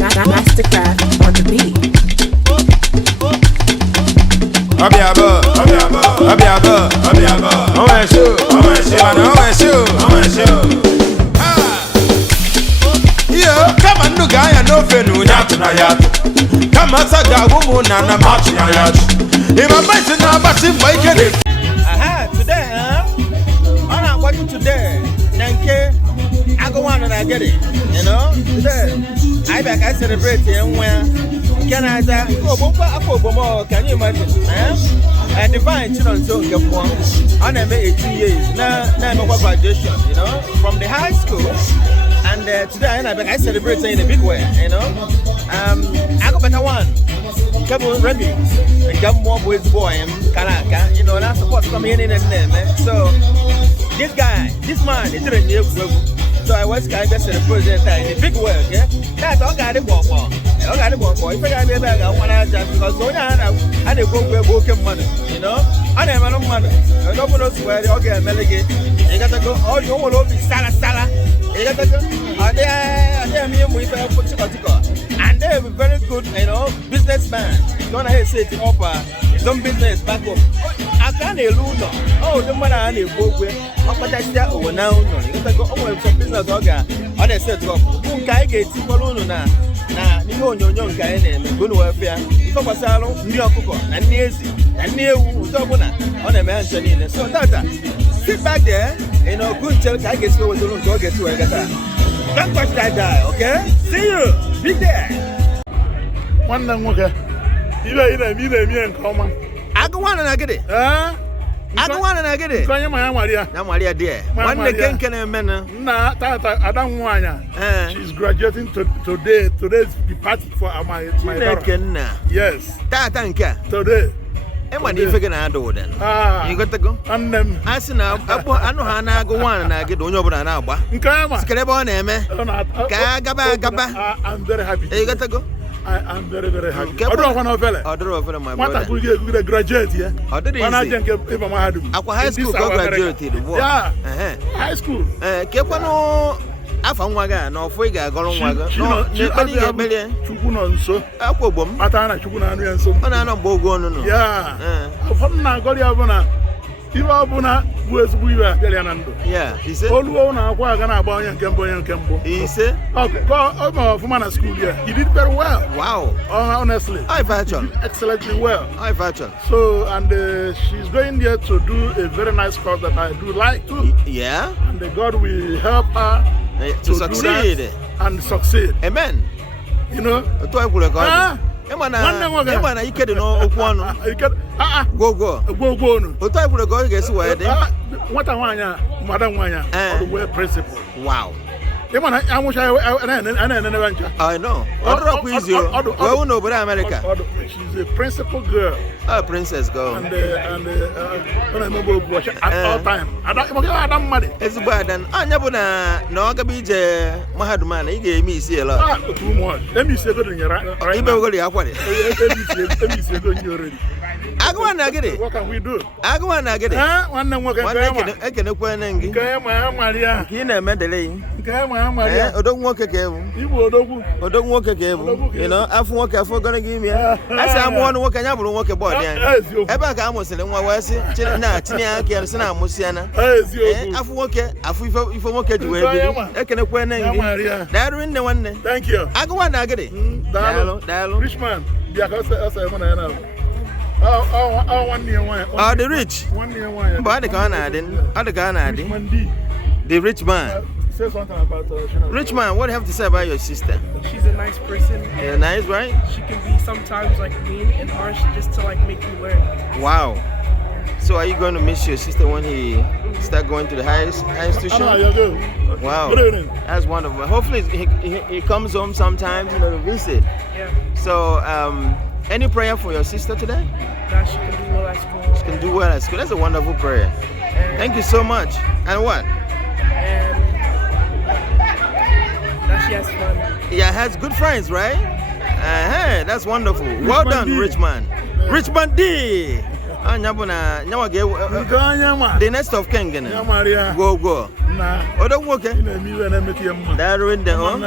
Mastercraft on the beat. Abiaba. I want you. Yeah, come on, no guy, I know for no yat na yat. Come on, Saga woman and a match na yat. If I'm missing now, but if I get it. Aha, today, I'm watching today. I go on and I get it. You know, today, I celebrate and when. Can I say, can you imagine? Divine Chinonso Nkemuoh. I never 18 years. Now I'm graduation, you know, from the high school. And today I celebrate in a big way, you know. I got better one. Come Remy, and come more boys boy, Kanaka, you know, and I support coming in and name. So this guy, this man, is doing new. So I was kind of celebrating in a big way, yeah. That's all got it walk. I got it walk. If I got me back, I want to just because so now I didn't go where broken money, you know. I never know money. I don't know where they all get melegate. You got to go, all you want to be sala. You got to go, and they're very good, you know, businessman. Don't I say to offer his own business back home. I can't alone. Oh, the man I need to go with. But I say, oh, now, you got to go over some business organ. Or they said, who can get you now? Nah, you know, young guy and good welfare. If I was alone, New York, and near on a mansion in. So, Tata, sit back there, you know, good tell I get slow to get to a guitar. Don't touch that guy, okay? See you. Be there. One thing, okay. You come on. I go on and I get it. I go on and I get it. I'm Maria dear. One day can a man. Nah, I don't want her. She's graduating today. Today's the party for my daughter. Yes. Thank you. Today. And when you figure out do then. You got to go. And them. I see now. I know how I go on and I get on your brother now. Scalable name. I'm very happy. You got to go. I am very, very happy. I don't want to I my brother. What could graduate here? I did it. High school graduated. Yeah. High school. Kepano. I found one guy. No, for you got going on. No, Chinonso. I put bomb. Matana Chukuna and so. And I don't go on. Yeah. Upon Goliabona. Ibabuna was we were Galianando. Yeah, he said, all owner, why can I buy Kembo? He said, oh, from school, yeah. He did very well. Wow. Honestly. I virtual. Excellently well. I virtual. So, and she's going there to do a very nice course that I do like too. Yeah. And God will help her to succeed. And succeed. Amen. You know? Emana you can know Okwano. Go. What type of go guess where they what I want, Madam Wanya, the way principle. Wow. I wish I know. Well, no, but America. She's a principal girl. A princess girl. And when I remember at all time. I don't money. It's bad then. I never know. Gabije Mahaduman, he gave me see a lot. Too much. Let me say good in your right. Let me say good in your already. I go and I get it. What can we do? I go and I get it. One I can open and get Maria. Kina Medellin. I don't walk again. You don't walk again. You know, I've walked, I've gonna give me. I say, I'm one walking, I will walk about. Ever come was in one was it? Tina, Kiana, Musiana. I've walked, if you walk at you, I can open Maria. That in the one. Thank you. I go and I get it. Dialogue. Rich man. Oh, 1 year one. Oh, the rich. 1 year one. But the Ghana, the rich man. Say something about Rich man, what do you have to say about your sister? She's a nice person. Yeah, nice, right? She can be sometimes like mean and harsh just to like make you learn. Wow. So are you going to miss your sister when he start going to the high institution? Wow. That's wonderful. Hopefully he comes home sometimes, to visit. Yeah. So any prayer for your sister today? That she can do well at school. She can do well at school. That's a wonderful prayer. And thank you so much. And what? And that she has fun. Yeah, has good friends, right? That's wonderful. Well done, Richmond. Richmond D. Nyabuna, Nyawage, the next of King. Go. Okay. They're in the home.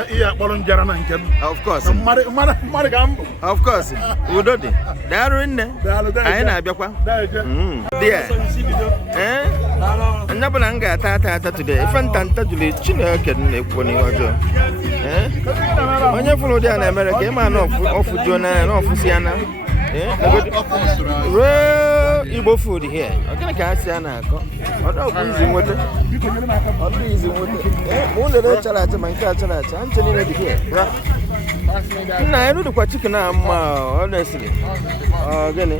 Of course. Of course. They're in there. I know. Dear. Nabulanga Tata today. If I'm totally Chinonso. When you follow the American man of Jonah and of Siana. Igbo food here. Okay, can't see an alcohol. What are we with it? What is it with it? One of the challenge, my catcher, I'm telling you here. I know the quite chicken, honestly. Again,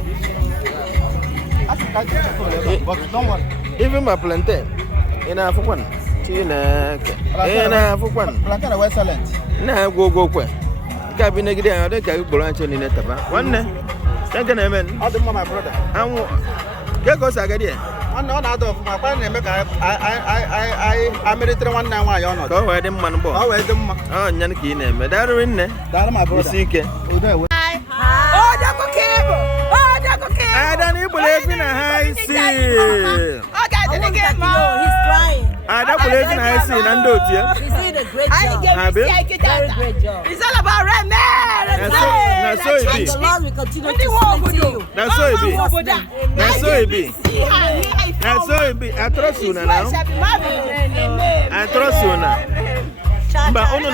even my plantain in a for one. China, for one. Plantain, excellent. Now go quick. Cabin again, I think branch in it. One day. Thank you, man. My brother. Get goes again. I'm not out of my partner. I made it 191. Go ahead, man. Oh, Yankee name. But that are in there. That's my brother. I don't believe in a high sea. He's trying. I don't believe in a high sea. And do it. He's doing a great job. Very great job. It's all about red man. That's so it be. The Lord will continue to you. That's so it be. That's so it be. That's so it be. I trust you now. I trust you now. But oh no.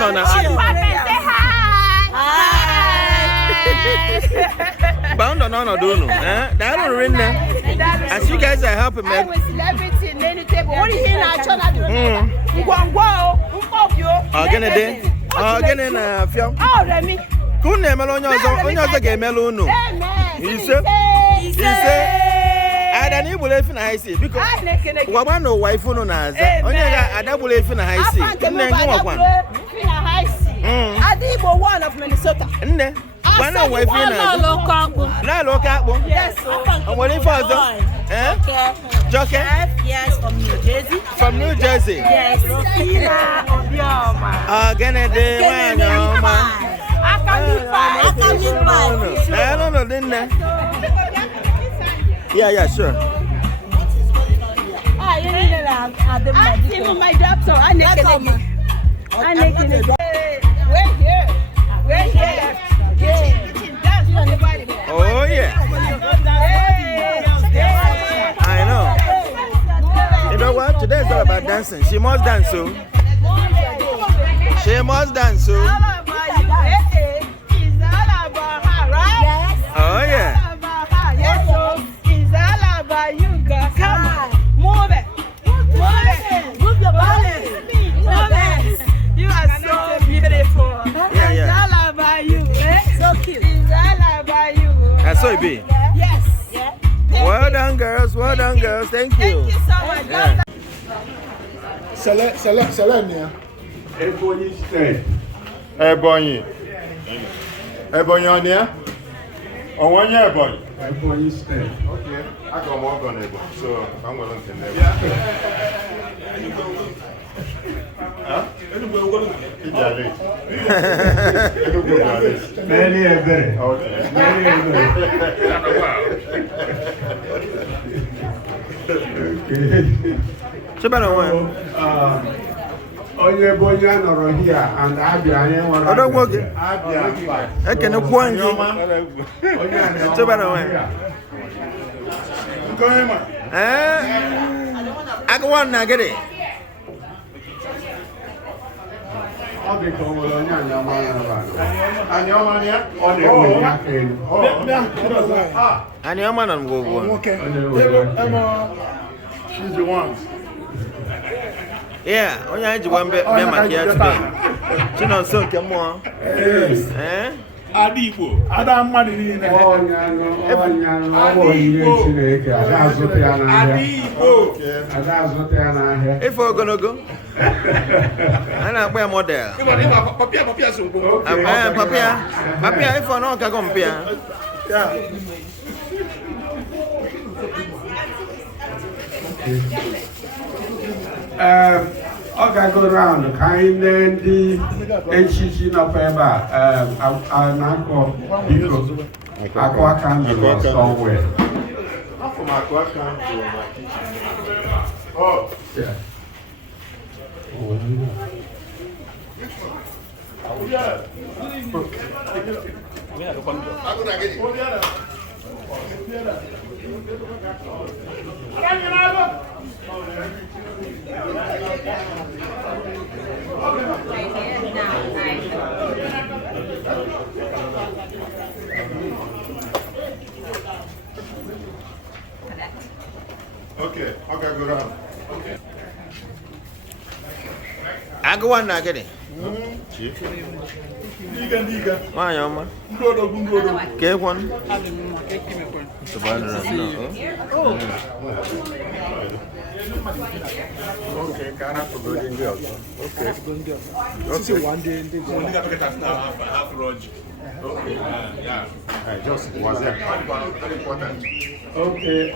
Bound on no. That don't ring there. As you guys are helping me. What is it film. Oh, Remy. Couldn't name on your game alone. He said, I don't believe in I see because one no wife on us. I don't believe in I see. And then go one. I did one of Minnesota. And then one no wife in local. Yes, I'm waiting for them. Joker? Yes, from New Jersey. From New Jersey? Yes. Again, a day, man. I don't know, didn't I? Yeah, sure. I'm my doctor. I'm We're here. Oh, yeah. I know. You know what? Today is all about dancing. She must dance, so. She must dance, so. It's all about her, right? Oh, yeah. Yes, so it's all about you, girl. Come on. Move it. Move your body. Move it. You are so beautiful. Yeah. It's all about you. So cute. It's all about you. That's so it be. Yes. Yeah. Well done, girls. Thank you. Thank you so much. Yeah. Select. Ebonyi State. Ebonyi on there? On one year, Ebonyi? Ebonyi State. Okay. I got work on Ebonyi, so I'm going to send them. Huh? Many a very. Okay. Onye bonya nọrọ here and Abia anyị nwere. Ọdọ nwoke. Abia. Ekene kwa ngi. Chebana wa. Nkeonyema. Agwa na gede. Ọ dị ka onwere onye anyama na-aba. Anyama ya? Ọ na-ewe ya elu. Anyama na ngwo. Okay. She's the one. Yeah, onye anyị ji gwa mbe maka ya today. Chinonso Nkemuoh. Yes. Ada Igbo. Ada mmadụ niile. Ọnyanyụ ihe Chineke. Ada azụta ya n'ahịa. Ife ogologo. A na-akpọ ya model. Papịa so mkpụ. Papịa ife ọ na-ọkago mpịa. Ọ ga-go round ka anyị lee ndị echichi nọkwa ebe a na-akọ biko akụ aka ndụ somewhere. my welcome to my kitchen. Oh, yeah. Okay, okay, go around. Okay. I go on now, get it. Diga. Why, Yama? Get one. Okay, can I have golden girls? Okay. Okay. One day, half Roger. Okay. Yeah. Just was there. Very important. Okay.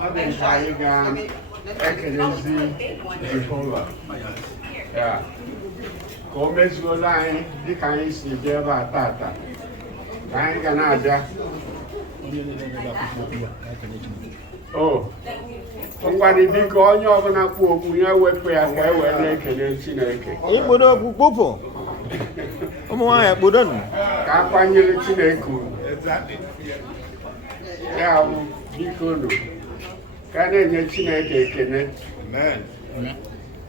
I've been trying to Jehovah. Yeah. Come as you line, the kind of Jeva Tata. I Canada. Oh. Somebody big on your own up, we are where we are naked and Chineke. You put up Popo. Why I put on? Can't find you Chineku. Exactly. Yeah, Bikono. Can you Chineke? Amen.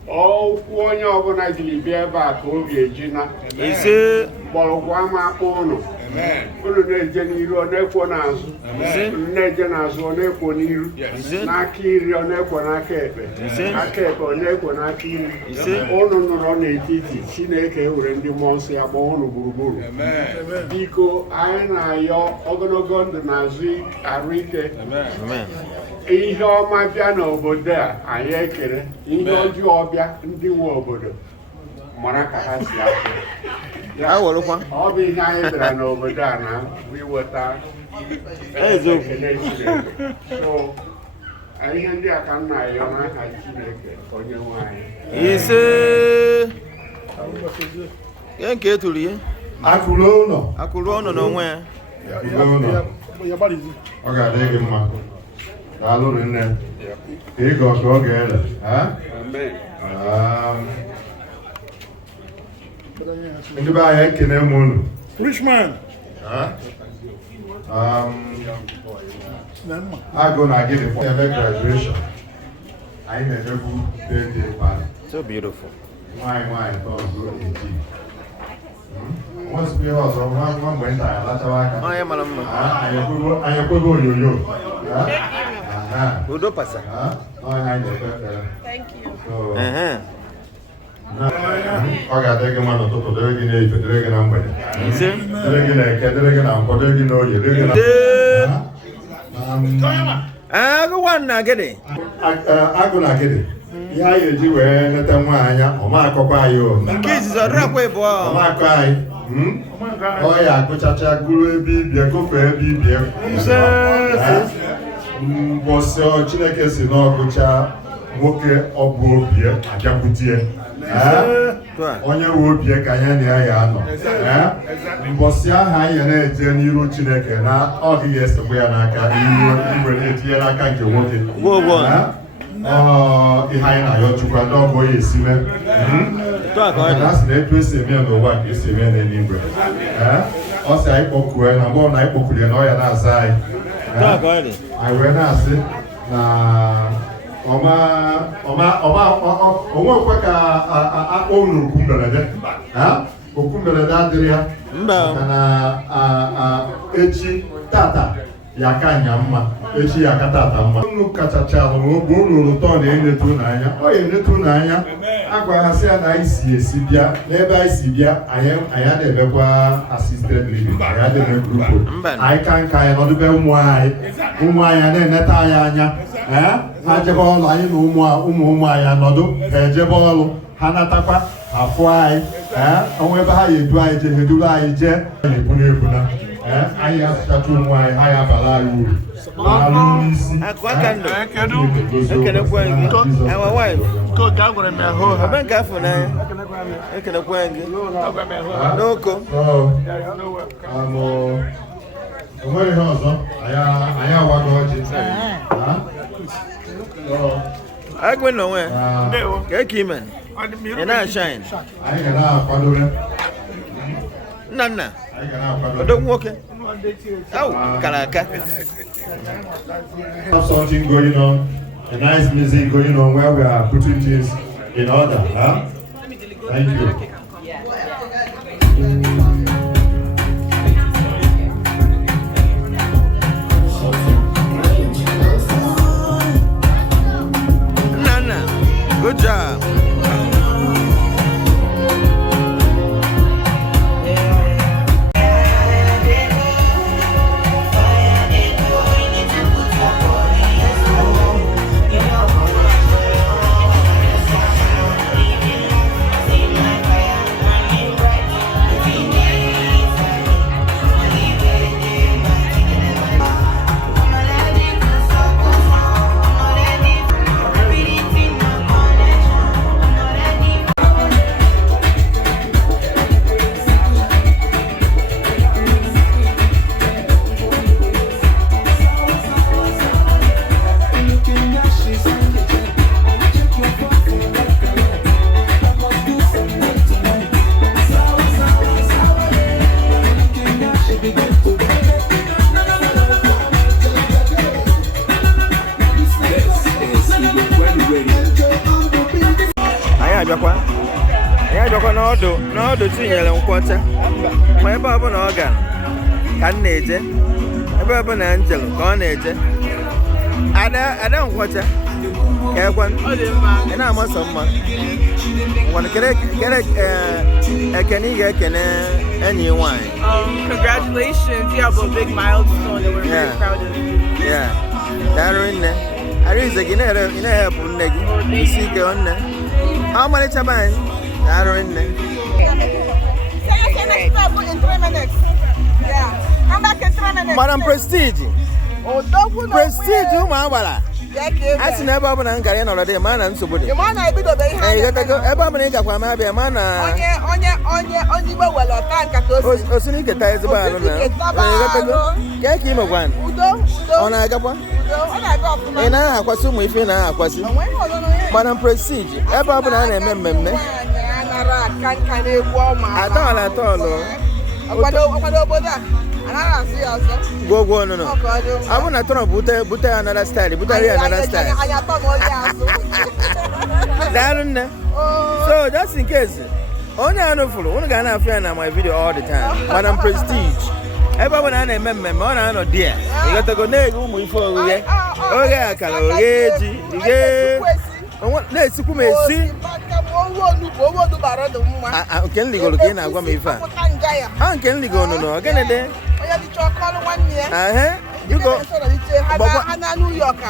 Oh, one of an ugly bear back, okay, Gina. Is it? Bolguama Ono. Amen. Ulu Geniro Neponas. Negenas or Neponiru. Naki or Neponakepe. Akepe or Neponaki. Ono on a titi. Chineke or in the Monsia Bono Buru. Amen. Biko, I your Ogonogon the Nazi, Arite. Amen. Ihe ọma bịa n'obodo a anyị ekere ihe ọjọọ bịa ndị nwe obodo mara ka ha si afọ ya ọ bụ ihe anyị bịara n'obodo a na iweta ekele Chineke so ihe ndị a ka m na-ayọ n'aha Chineke onye nwe anyị ise nke eturu ihe akụrụ ụlọ n'onwe ya ọ ga-adị gị mma Hello, Nene. Here you go together. Huh? Anybody can name Rich man. Huh? I'm gonna get it for the graduation. I never good birthday party. So beautiful. Why, oh, good indeed. Once we also one went I am a I am yo. Udo pasa. Thank you. Ọ ga-adị gị mma n'ụtụtụ, dịrị gị n'efe, dịrị gị na mgbede. Dịrị gị n'eke, dịrị gị na nkwọ, dịrị gị n'orie, dịrị gị na... Agụ nwanna gịdị? Agụ na gịdị. Ihe anyị eji wee nete nwa anya, ọma akọkwa anyị o. Nke izizi ọdụrụ akwa ịbụ ọ. Ọma akọ anyị. Ọ ya akụchacha gụrụ ebe ibie, gụfee ebe ibie. Mbọsị Chineke si n'ọgụcha nwoke ọbụ obie abịakwutie onye we obie ka anya na ya anọ mbọsị aha anyị na-eje n'iru Chineke na ọ dịghị esogbu ya n'aka iwere etinye n'aka nke nwoke ihe anyị na-ayọ Chukwu ndị ọgụ onye esi mee na asị na etu esi eme n'ụwa ka esi eme n'eluigwe ọ sị anyị kpọkue na mgbe ọ na anyị kpọkuru ya na ọ ya na-aza anyị anyị wee na-asị na onwekwe ka akpọ unu okwu mberede okwu mberede adịrị ha maka na echi tata ya ka nya mma echi ya ka tata mma unu kachacha n'ogbe unu ụtọ na-enetu n'anya ọ ya enetu n'anya agwaghasị ya na anyị si esi bịa n'ebe anyị si bịa anyị na-emekwa assisted living anyị adịghị grupu anyị ka nka anyị nọdụbe ụmụ anyị na-eneta anyị anya ha jebe ọlụ anyị na ụmụ anyị anọdụ ha ejebe ọlụ ha natakwa ha fụọ anyị onwe ebe ha ya edu anyị jee eduru anyị jee anyị ebuna anyị asụchacha ụmụ anyị ha ya abala anyị uru Where is also? I am what watching. I go nowhere. Get him and I shine. I can have Padura. Nana. I can have Don't walk it. Oh, Kalaka. Have something going on, a nice music going on where we are putting things in order. Huh? Thank you. Nana, good job. No, the senior and quarter. My Baba organ. Can nature. A Baba angel, gone nature. I don't quarter. One, and I'm a someone. One can any wine. Congratulations. You have a big milestone that we're very proud of. Yeah. They're in there. I raise again in a help. You see, on there. How many times? They're in there. In 3 minutes. Yeah. Come back in 3 minutes. Madam Prestige. Oh, don't Prestige, Mawala. I see never been Angaran already, man, and so good. You man, I be the baby. I got to go. Ebamaneka, maybe a man. Only well, or tank at those. Osinika ties about it. I got to go. Get him a one. On I got one. And I was soon with you now. Madam Prestige. Ebaman and member. I Go, no. I want to turn a butter another style, another style. So, just in case, only I know for only Ghana fan on my video all the time. Madam Prestige. Everyone I remember, I know dear. You got to go near room for okay, I can let's come and see. I can't go again. I want me far. I can't go no again. There. You go. New York.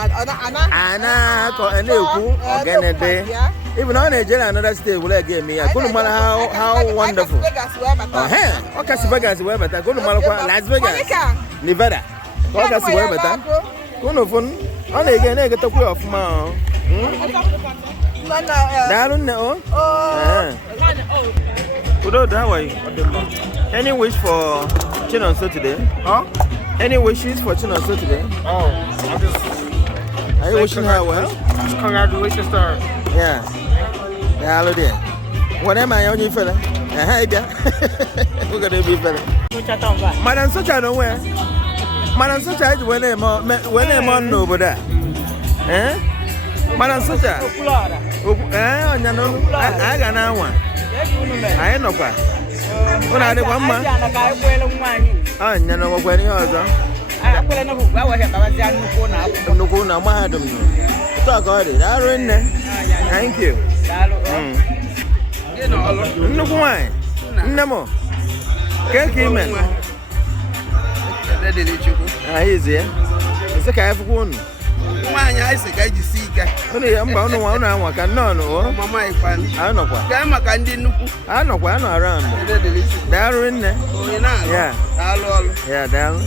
Anna, again there. Even on a another state will give me. I couldn't matter how wonderful. Okay, Vegas, where but I go to Las Vegas, Nevada. Okay, where but I go no phone. On again, I get to go off my. Darling, no. Good, how are you? Any wish for Chinonso today? Huh? Any wishes for Chinonso today? Oh, I'm just. Are you wishing her well? Congratulations to her. Yeah. Yeah, hello there. What am I on you, fella? Hey, there. We're going to be fella. Madam Socha, nowhere. Madam Socha is when I'm on over there. Eh? Madam Socha. I got now one. I know what. When I did 1 month. I know what you are. Talk about it. I don't know. Thank you. No wine. No more. Can't keep me. Easy. It's a kind of one. I say, I see. Only I'm bound to one hour. No, Mamma, I know what. I know what I'm around. They're in there. Yeah. Yeah, down.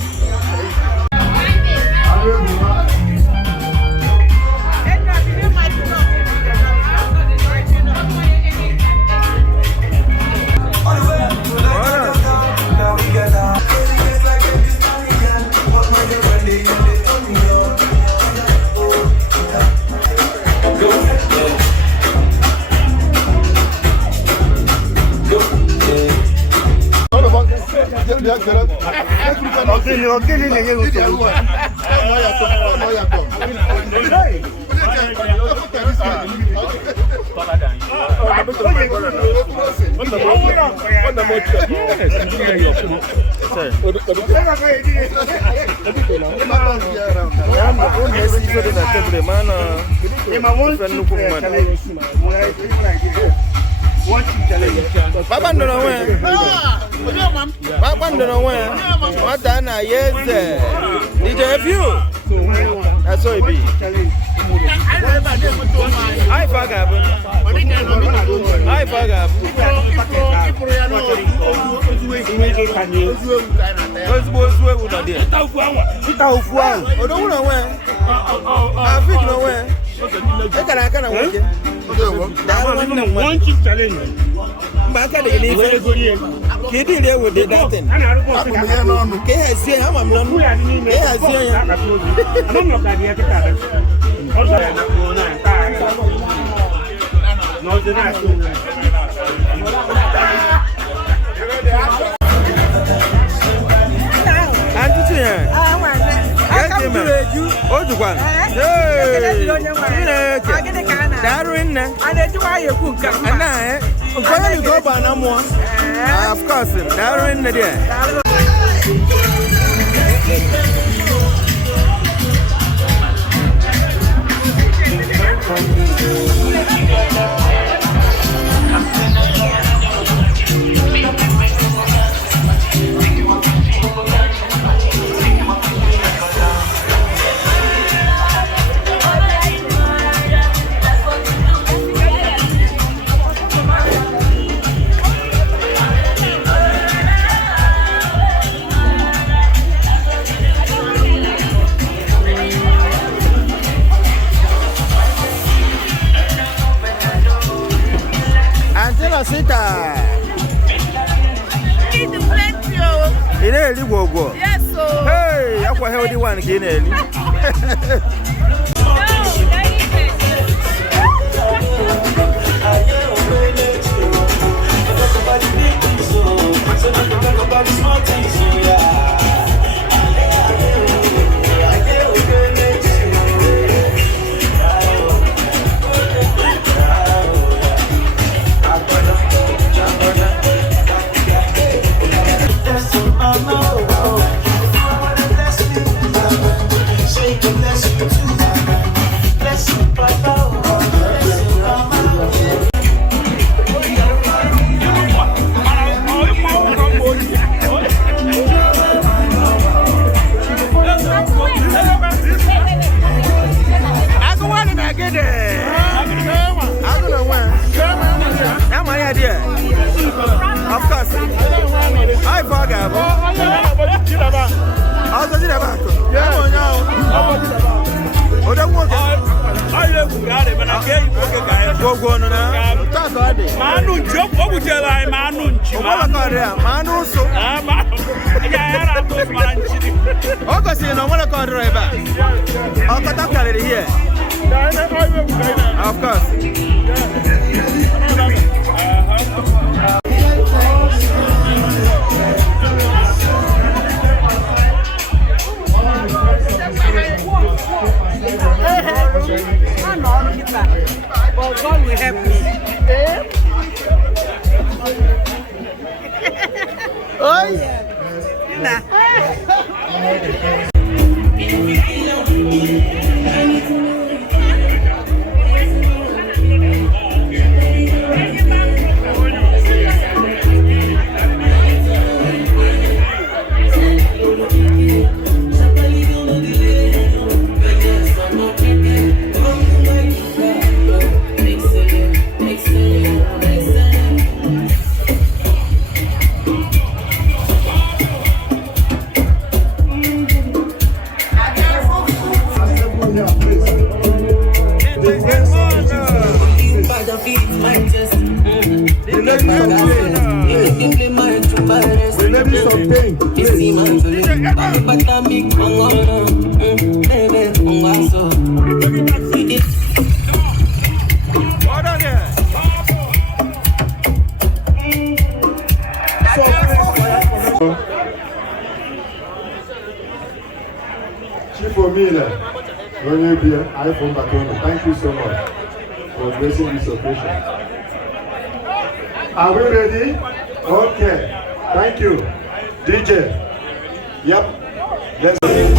Papa don't know where. Papa don't know where. What done? Yes, DJ you. That's all it be. I forgot. I forgot. One chip challenge. Back at the kid in there with the nothing. I'm of course, they're in there. Sita. Eat the plenty. Yes, so. Hey, I'm quite healthy one again. Of course, I forgot. Of course. But God will help me. Oh yeah. Thank you so much for gracing this occasion. Are we ready? Okay. Thank you. DJ. Yep. Let's go.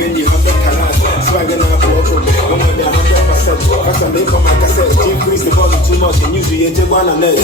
Even the 100 canals, swagging up over. Don't want the 100%. Cause I make on my cassette. Jim Grease the volume too much. And usually you take one on that.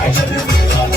I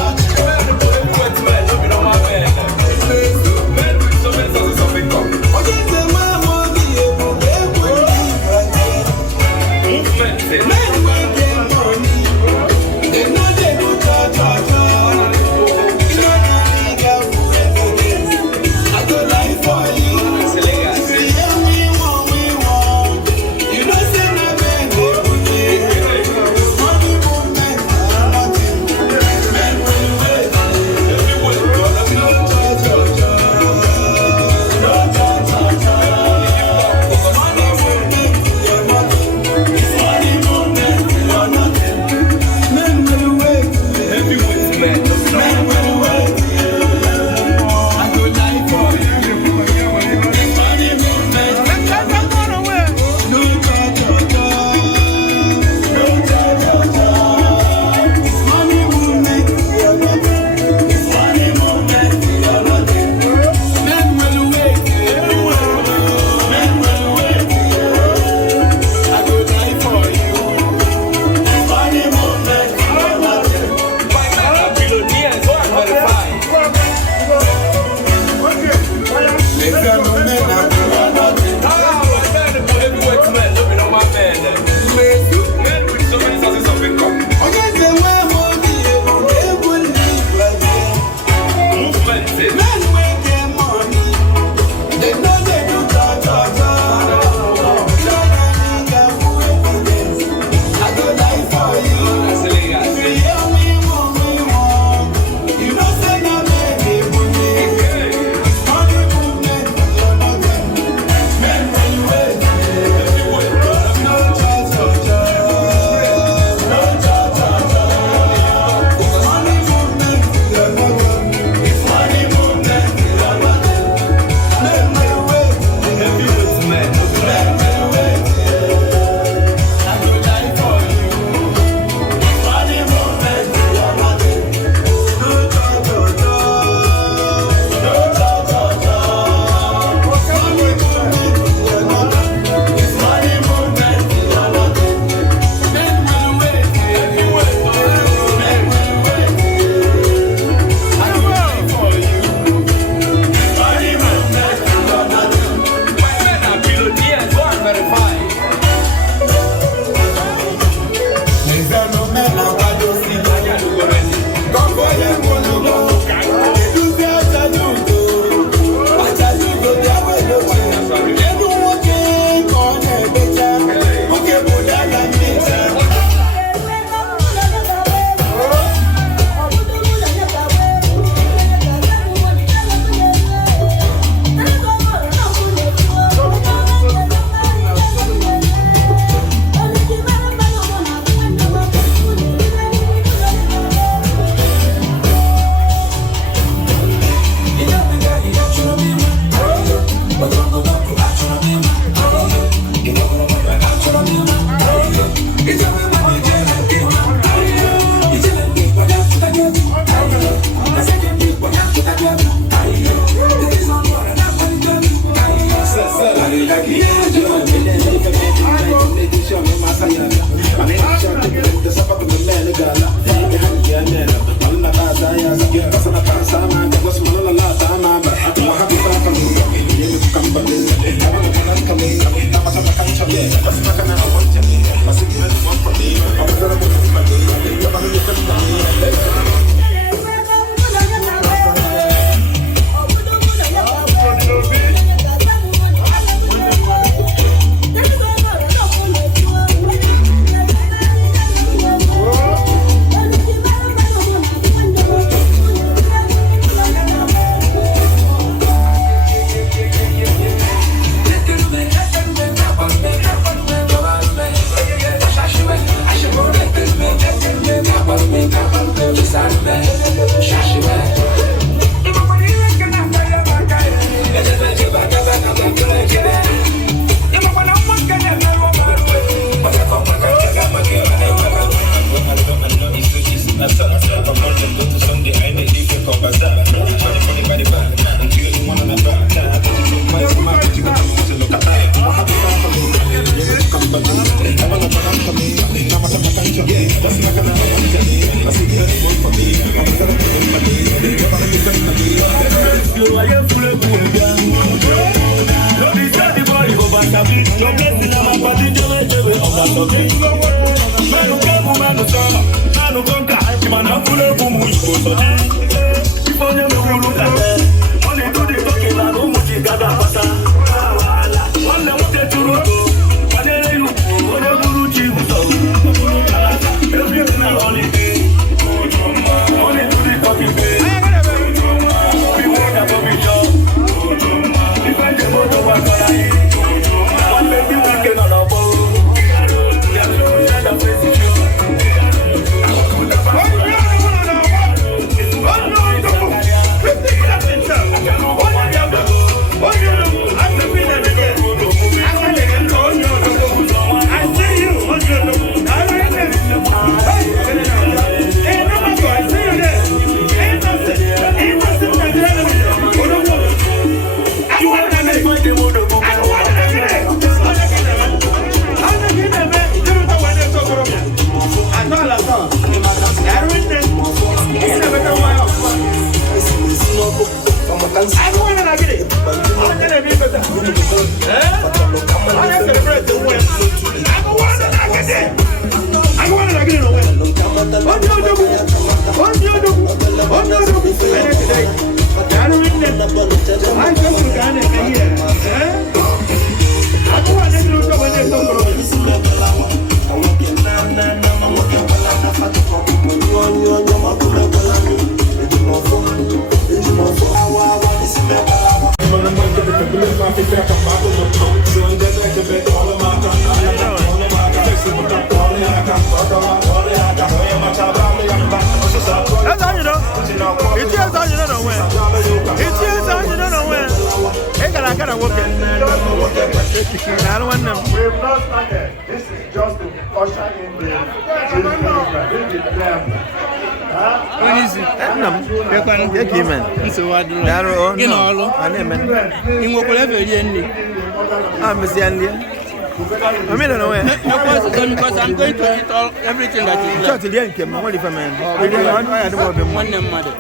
Because I'm going to eat all everything that is left.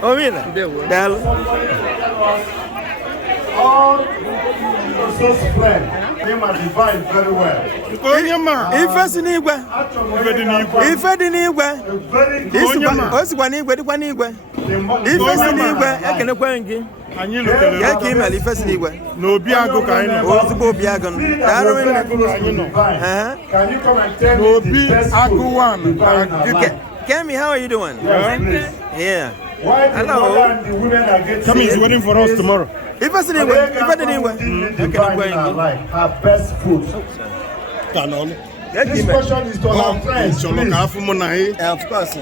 Oh, really? All so spread. Him and Divine very well. No biago kaino. Can you come and tell me the best food? Kemi, how are you doing? Yeah. Why the women are getting Kemi is waiting for us tomorrow. Her best food. This question is to our friends. Of course.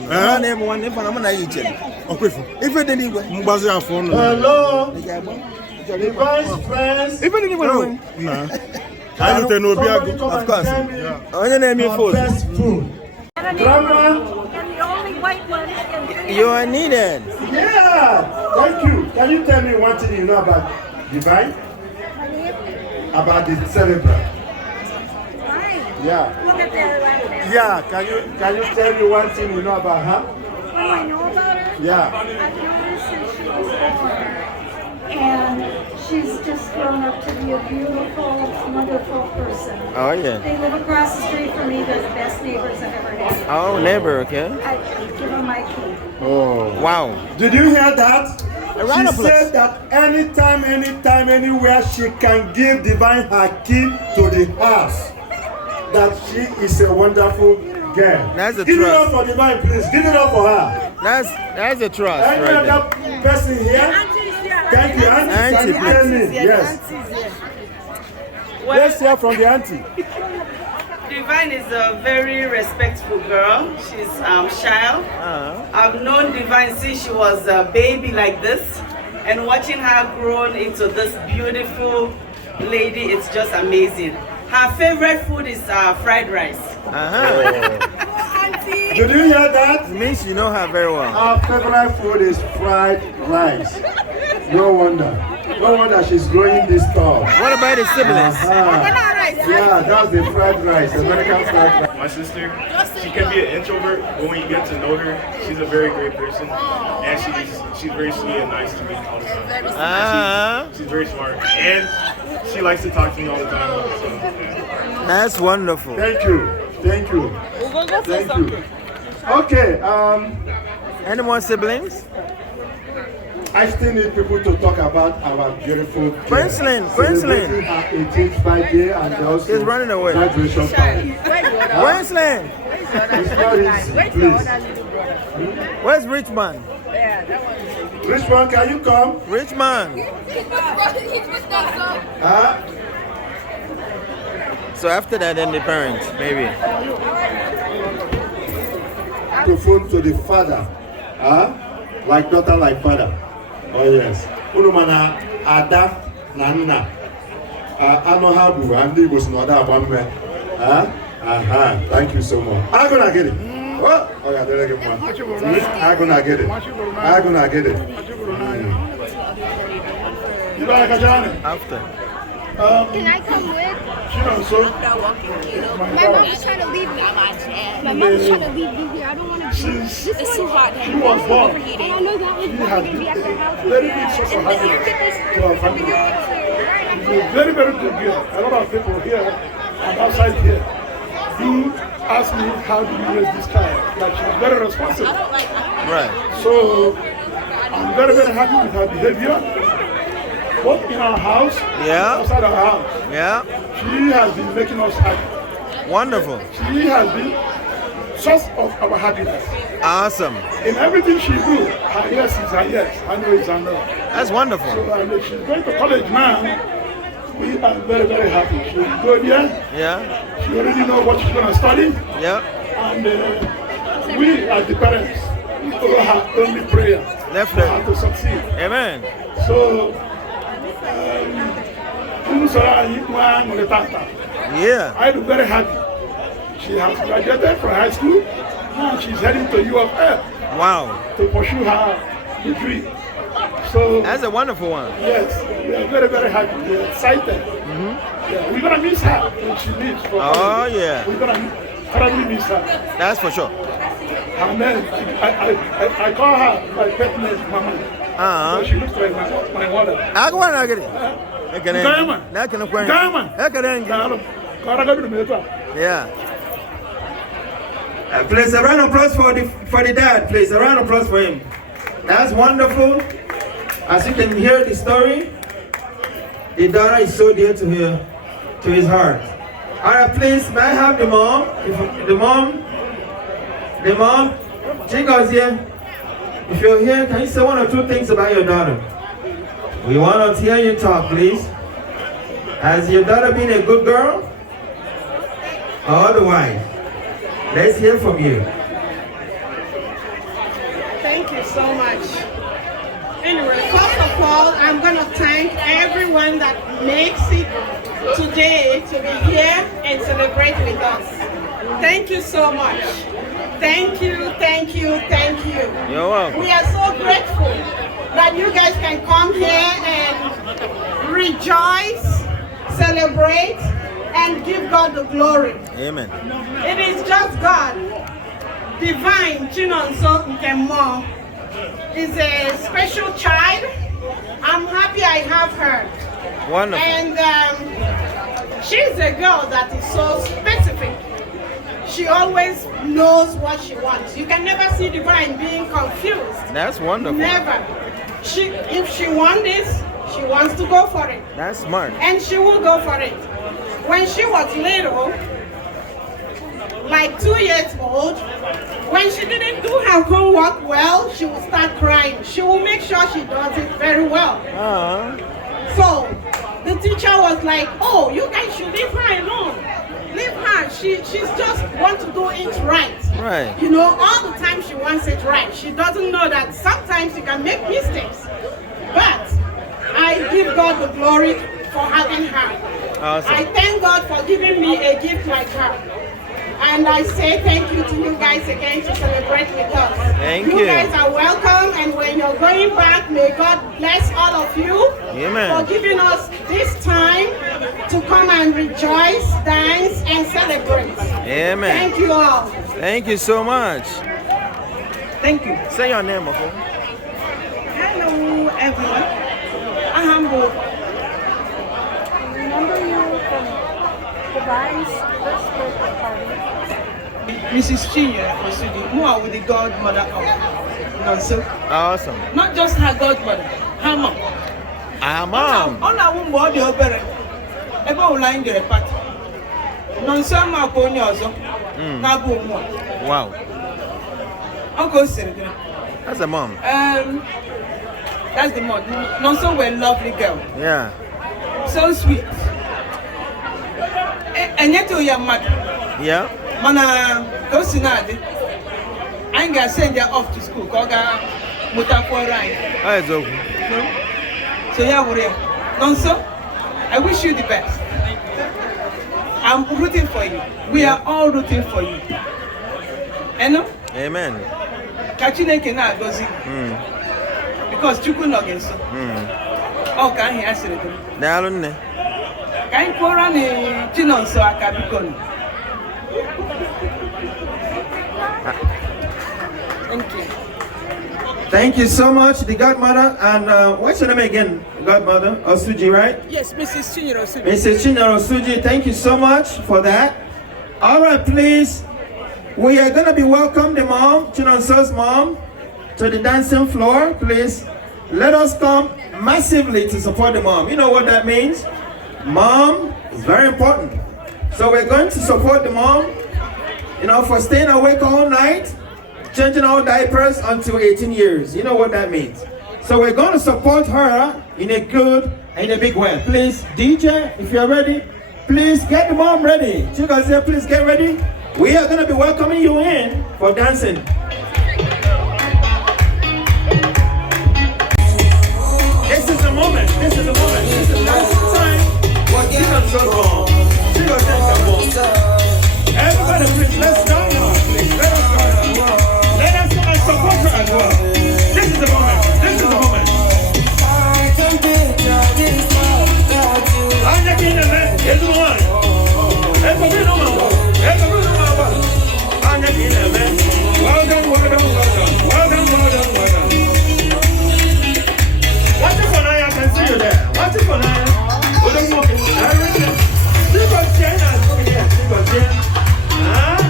Hello. Divine friends. Of course. Best food. Grandma. You are needed. Yeah. Thank you. Can you tell me one thing you know about Divine? About the celebrant. Yeah. Look at that. Yeah. Can you tell me one thing you know about her? What do I know about her? Yeah. I've known her since she was born. And she's just grown up to be a beautiful, wonderful person. Oh, yeah. They live across the street from me. They're the best neighbors I've ever had. Oh, neighbor, okay. I give them my key. Oh. Wow. Did you hear that? She said that anytime, anywhere, she can give Divine her key to the house. That she is a wonderful girl. That's a Give trust. it up for Divine, please. Give it up for her. That's a trust. Any Right there. other person here? Thank you, Auntie. Can you tell me? Yes. Let's hear from the auntie. Divine is a very respectful girl. She's shy. I've known Divine since she was a baby like this, and watching her grown into this beautiful lady, it's just amazing. Her favorite food is fried rice. Did you hear that? It means you know her very well. Our favorite food is fried rice. No wonder. No wonder she's growing this tall. What about the siblings? Yeah, that's the fried rice, American fried rice. my sister. She can be an introvert, but when you get to know her, she's a very great person, and she's very sweet and nice to me all the time. She's very smart, and she likes to talk to me all the time. So. That's wonderful. Thank you. Thank you. Thank you. Okay. Any more siblings? I still need people to talk about our beautiful Queensland. Her 18th birthday and also He's running away. Graduation party. Queensland. It's not easy, please. Where's Richmond? Richmond, can you come? Richmond. So after that, then the parents, maybe. To phone to the father. Like daughter, like father. Oh yes. Unumana Ada Nana. Anohabu and Libus Noda Bambe. Thank you so much. I'm gonna get it. Oh, yeah, they're get one. I'm gonna get it. I'm gonna get it. You like a Johnny? After. Can I come with? Chinonso. My mom's trying to leave me. My mom's trying to leave me here. I don't want to be here. It's too hot. She was born. And I know that was going to be at the house. Very big source of happiness to our family. She's a very, very good girl. A lot of people here and outside here do ask me how do you raise this child. Like she's very responsible. Right. So I'm very, very happy with her behavior. Both in our house and outside our house. Yeah. She has been making us happy. Wonderful. She has been source of our happiness. Awesome. In everything she do, her yes is her yes, her no is her no. That's wonderful. So if she's going to college now, we are very, very happy. She will go there. Yeah. She already know what she's going to study. Yeah. And we as the parents, we all have only prayer for her to succeed. Amen. So, yeah. I'm very happy. She has graduated from high school. Now she's heading to UFF. Wow. To pursue her degree. So that's a wonderful one. Yes, we are very, very happy. We are excited. Yeah, we're gonna miss her when she leaves. Yeah. We're gonna probably miss her. That's for sure. Her name, I call her my pet name, Mama. So she looks like my mother. I go on, I get it. Yeah. Please, a round of applause for the dad. Please, a round of applause for him. That's wonderful. As you can hear the story, the daughter is so dear to his heart. All right, please, may I have the mom? The mom, she goes here. If you're here, can you say one or two things about your daughter? We want to hear you talk, please. Has your daughter been a good girl? Or otherwise? Let's hear from you. Thank you so much. Anyway, first of all, I'm going to thank everyone that makes it today to be here and celebrate with us. Thank you so much. Thank you, thank you, thank you. You're welcome. We are so grateful that you guys can come here and rejoice, celebrate, and give God the glory. Amen. It is just God. Divine Chinonso Nkemuoh is a special child. I'm happy I have her. Wonderful. And she's a girl that is so specific. She always knows what she wants. You can never see Divine being confused. That's wonderful. Never. If she wants this, she wants to go for it. That's smart. And she will go for it. When she was little, like 2 years old, when she didn't do her homework well, she would start crying. She will make sure she does it very well. So the teacher was like, oh, you guys should leave her alone. Leave her. She's just want to do it right. Right. You know, all the time she wants it right. She doesn't know that sometimes you can make mistakes. But I give God the glory for having her. Awesome. I thank God for giving me a gift like her. And I say thank you to you guys again to celebrate with us. Thank you. You guys are welcome, and when you're going back, may God bless all of you. Amen. For giving us this time to come and rejoice, dance, and celebrate. Amen. Thank you all. Thank you so much. Thank you. Say your name, okay? Hello, everyone. I'm humble. Remember you from Divine's first birthday party? Mrs. Chinonso Nkemuoh with the godmother of Nonso. Awesome. Not just her godmother, her mom. Her mom. On our womb body opera. Ever line get a party. Nonso ma pony also. Nabu. Wow. Uncle Sir. That's a mom. That's the mom. Nonso were a lovely girl. Yeah. So sweet. And yet to your mother. Yeah. Mana go sinadi. I ain't gonna send you off to school. Koga mutakwa right. That's okay. So yeah, we're Nonso, I wish you the best. I'm rooting for you. We are all rooting for you. You know? Amen. Kachineke na gozi. Because Chukwu no genso. Oh, can he answer it? Dalunne. Can you pour on a Chinonso akabikon? Thank you. Thank you so much, the godmother. And what's your name again? Godmother Osuji, right? Yes, Mrs. Chinonso. Mrs. Chinonso, thank you so much for that. All right, please. We are going to be welcoming the mom, Chinonso's mom, to the dancing floor. Please, let us come massively to support the mom. You know what that means? Mom is very important. So we're going to support the mom, you know, for staying awake all night, changing our diapers until 18 years. You know what that means. So we're going to support her in a good and in a big way. Please, DJ, if you're ready, please get the mom ready. Chicas here, please get ready. We are going to be welcoming you in for dancing. This is the moment. This is the moment. This is dancing time. What you don't so wrong. She goes everybody, please, let's join her. Please, let us join her. Let us come and support her as well. This is the moment. This is the moment. Anya Kineme, is the one. Anya Kineme. Well done, well done, well done. Well done, well done, well done. Watch it for Naya, I can see you there. Watch it for Naya. What are you walking? She got Jen. She got Jen. Huh?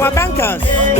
Our bankers.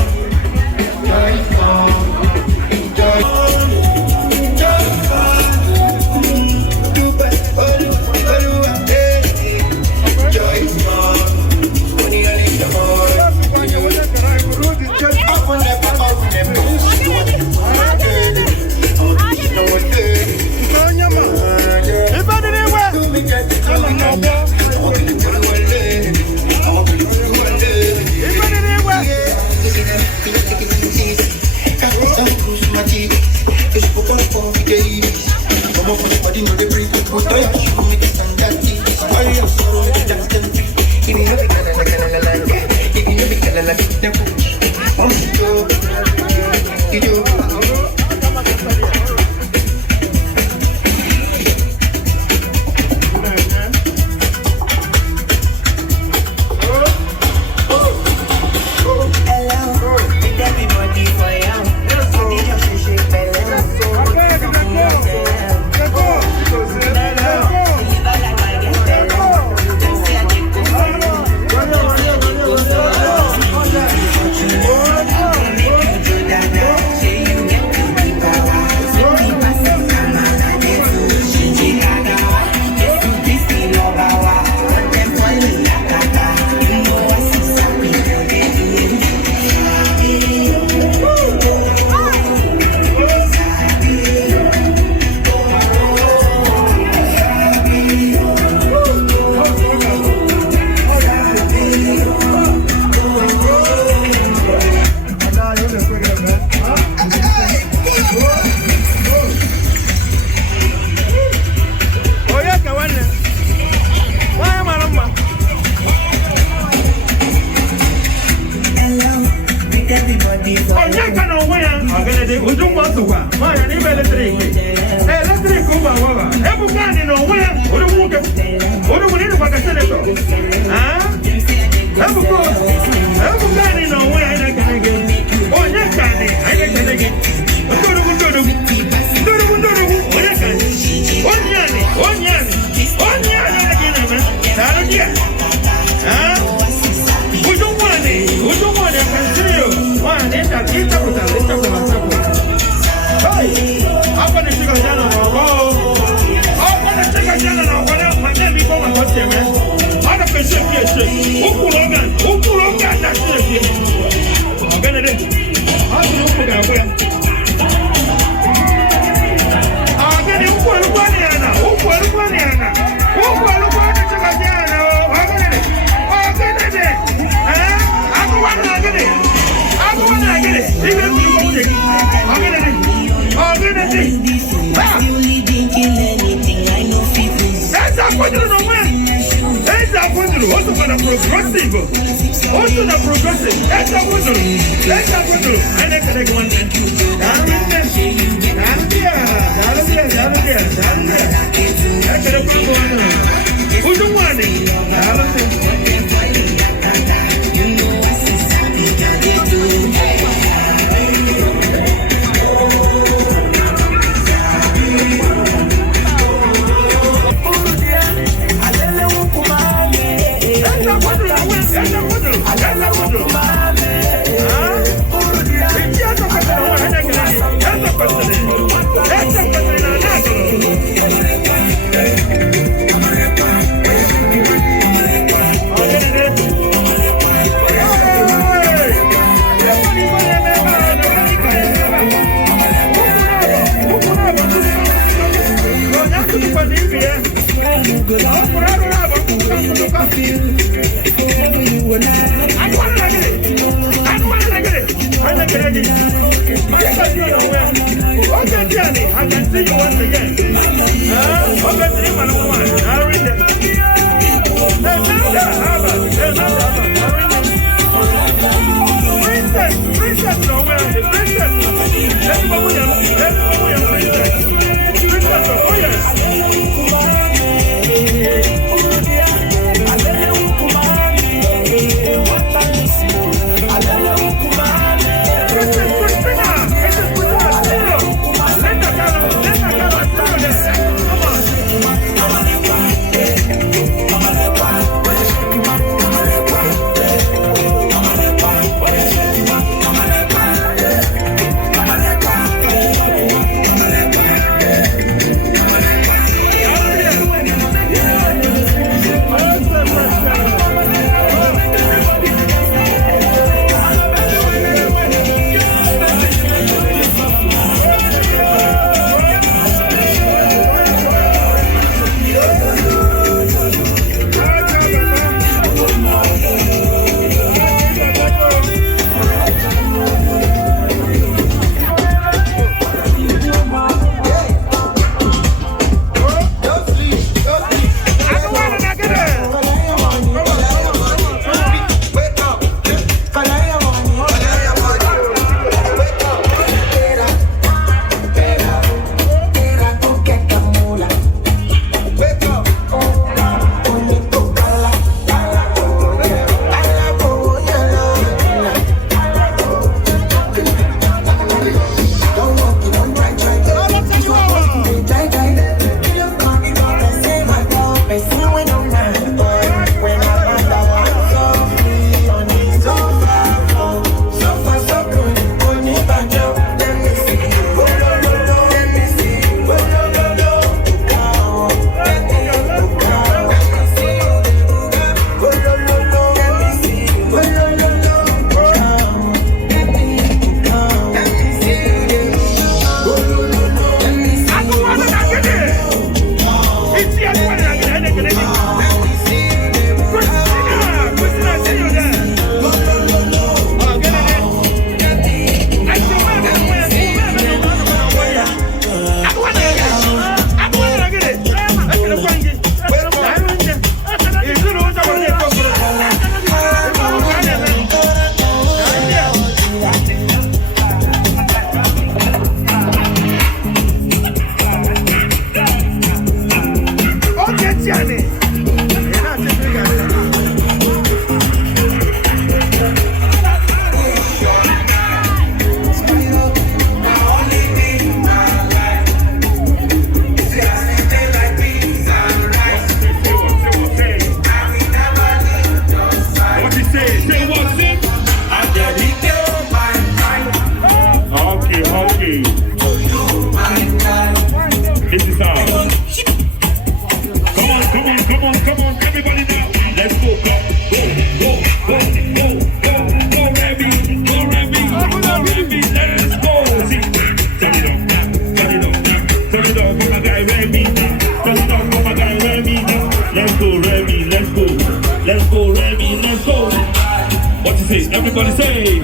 Everybody say,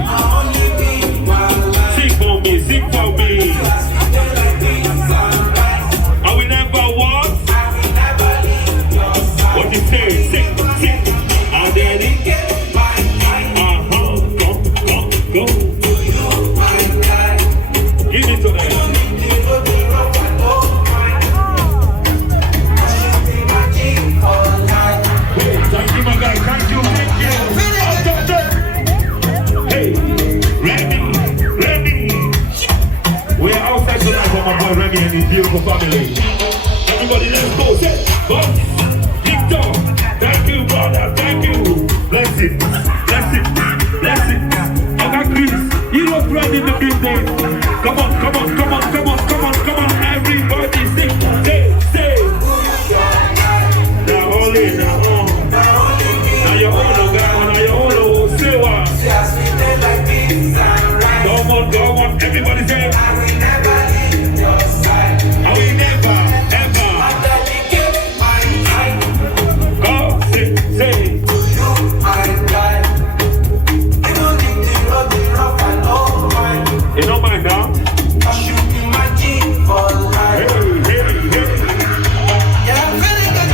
sing for me, sing for me. I will never walk. What you say? Sing, sing. I'm dedicated. Go. Give it to them. Thank you, my guy. Thank you. Hey, Remy. We are outside tonight for my boy Remy and his beautiful family. Everybody, let's go. Say, boss, Victor. Thank you, brother. Thank you. Bless it. Okay, Chris, you look right in the building. Come on. Everybody sing. Say. Now holy, now on. Now your own, now your own. Say what? Go on. Everybody say. I will never leave your side. I will never, ever. I dedicate my life. Go, say. To you, my life. I don't need the road, the rough, I know mine. You know mine now? I should be my king for life. Hey. Yeah, I'm feeling good.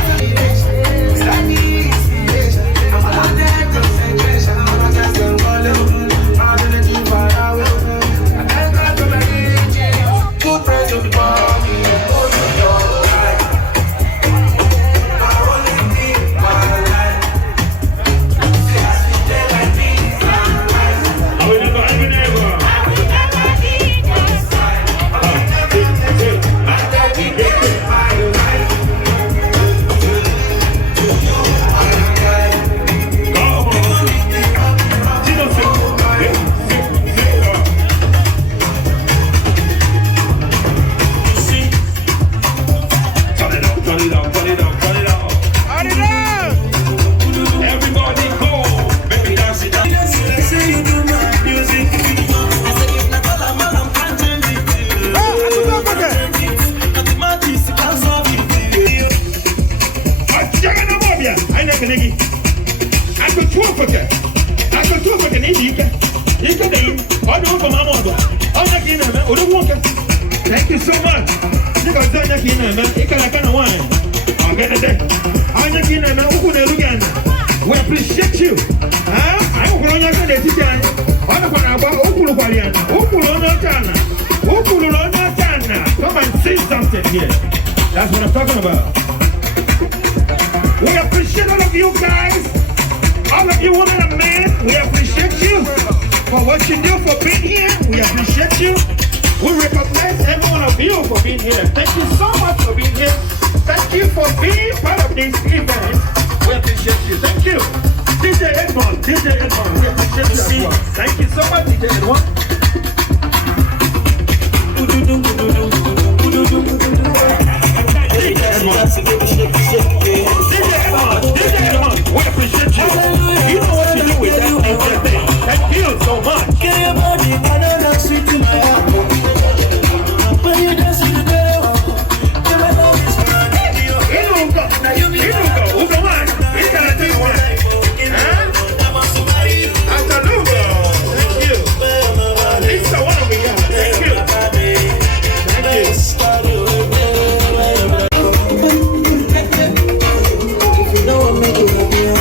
I'm under concentration. I'm just going to follow. I'm going to do far away. I can't go to my religion. Good friends of the body. Oh, your life. I only need my life. Say I sleep there like this. I will never leave your side. I dedicate my life to you, my life. Come on. Chinonso. Turn it up. Everybody go. Baby, dance it down. Say you do my music. I say if not all I'm planting it. Mathematics can solve it. I never nigga. I could talk with her. You can name. I don't know my mother. I'm not in there, man. Thank you so much. You got that in there, man. You can wine. I'm gonna say. I'm not in there, man. We appreciate you. I don't know you're going to see that. I don't know about come and say something here. That's what I'm talking about. We appreciate all of you guys. All of you women and men. We appreciate you for what you do, for being here. We appreciate you. We recognize every one of you for being here. Thank you so much for being here. Thank you for being part of this event. We appreciate you. Thank you. DJ Edmond. We appreciate you as well. Thank you so much, DJ Edmond. DJ Edmond. We appreciate you. You know what you do with that everything. Thank you so much. Get your body, banana sweet to my heart. When you dance in the day, my love is mine. Who go on? We got to do one. Thank you. Lisa, what have we got? Thank you. If you know I'm making a deal,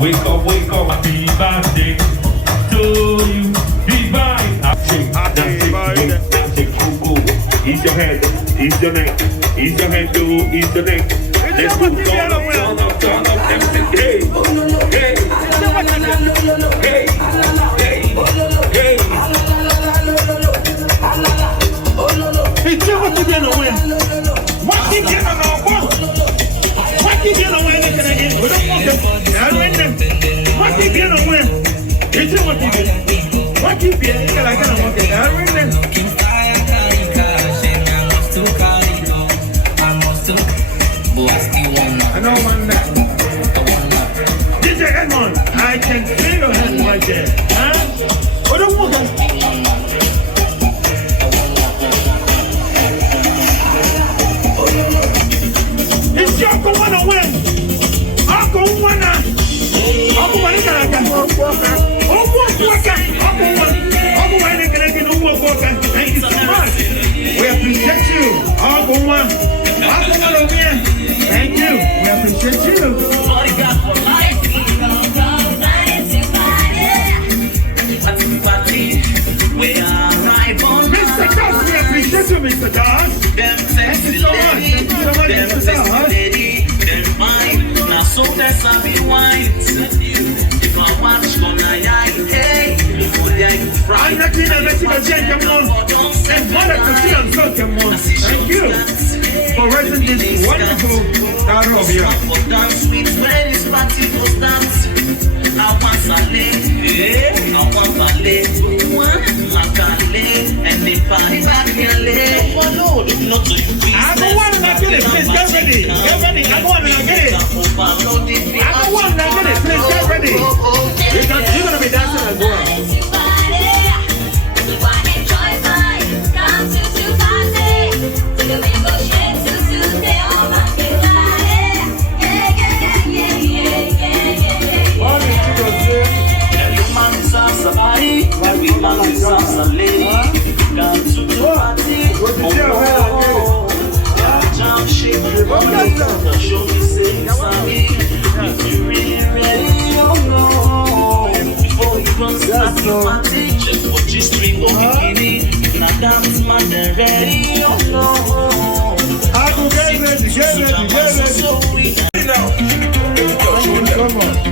Wake up, happy birthday to you, Divine. Happy birthday. Ease your head, ease your neck, ease your head to ease your neck. Let's go, turn up. I can feel your hand right there. Huh? What do you want? It's your wanna win. Uncle wanna. Uncle wanna get a Thank you so much. We appreciate you. Uncle wanna win. Thank you. We appreciate you. Mr. Doss, we appreciate you, Mr. Doss. Thank you so much. Thank you so much, Mr. Doss. Now so that's how we wine. If I watch gonna I'm not going to let you come on. And mother to see on so come on. Thank you for raising this wonderful daughter of yours. I want Saleh, I want Ballet, and if I can lay, I don't want to get it, please get ready. Get ready, I don't want to get it. I don't want to get it, please get ready. Because you're going to be dancing as well. Every man deserves a lady. Come to the party. Jump, shake your body. Show me say it's sorry. If you really ready, oh no. Before you run start the party, just put your string on bikini. Now dance man, they're ready, oh no. I go get ready, get ready, get ready. Come on.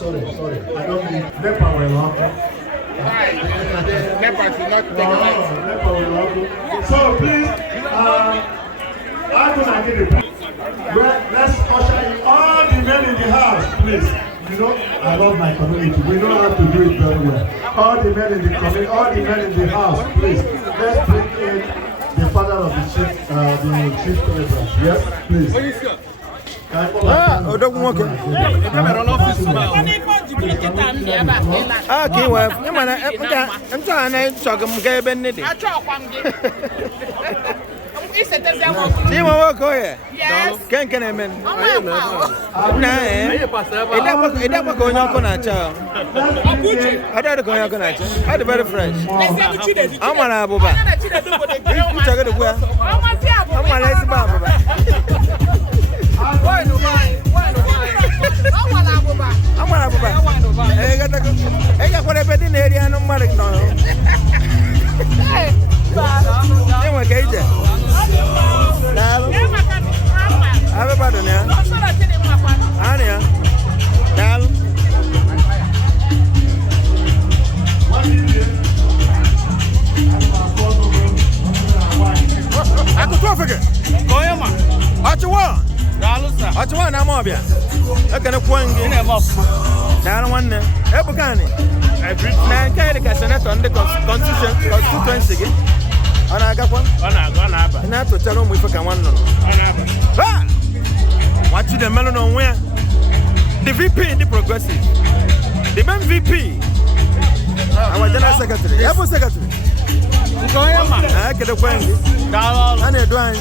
Sorry. I don't mean Nepa will love Nepa should not Nepa will love. So please, I'm gonna get it. Let's usher in all the men in the house, please. You know, I love my community. We know how to do it very well. All the men in the community, all the men in the house, please. Let's bring in the father of the chief celebrant. Yes, please. Ah, don't walk. Okay, well, I'm trying to talk. I'm getting it. Timo wako here. Yes. Can I mean? Oh my God. Nah, ida pa ko nyoko na cha. Ada ko nyoko na cha. Ada very fresh. Amala abuba. Chaga de kwa. Amala esiba abuba. Why no why? Amala abuba. Gata ko. Ko le pedi na area no mari no. Timo keije. Dalo. Ave bado ne? Ania. Dalo. Aku tu afeke. Koyama. Achuwa. Dalo sa. Achuwa na mo bia. Eka ne kwangi. Ina mo. Dalo wanne. Ebukani. Na kai de kasenator ndi constituency. Ana agakwa? Ana aba. Na to tell mu ifaka nwanno. Ana aba. Ha! What you the melon on where? The VP the progressive. The main VP. Our general secretary. Abu secretary. Nkoyama. Ah, kede kwangi. Dalo. Ana edwan.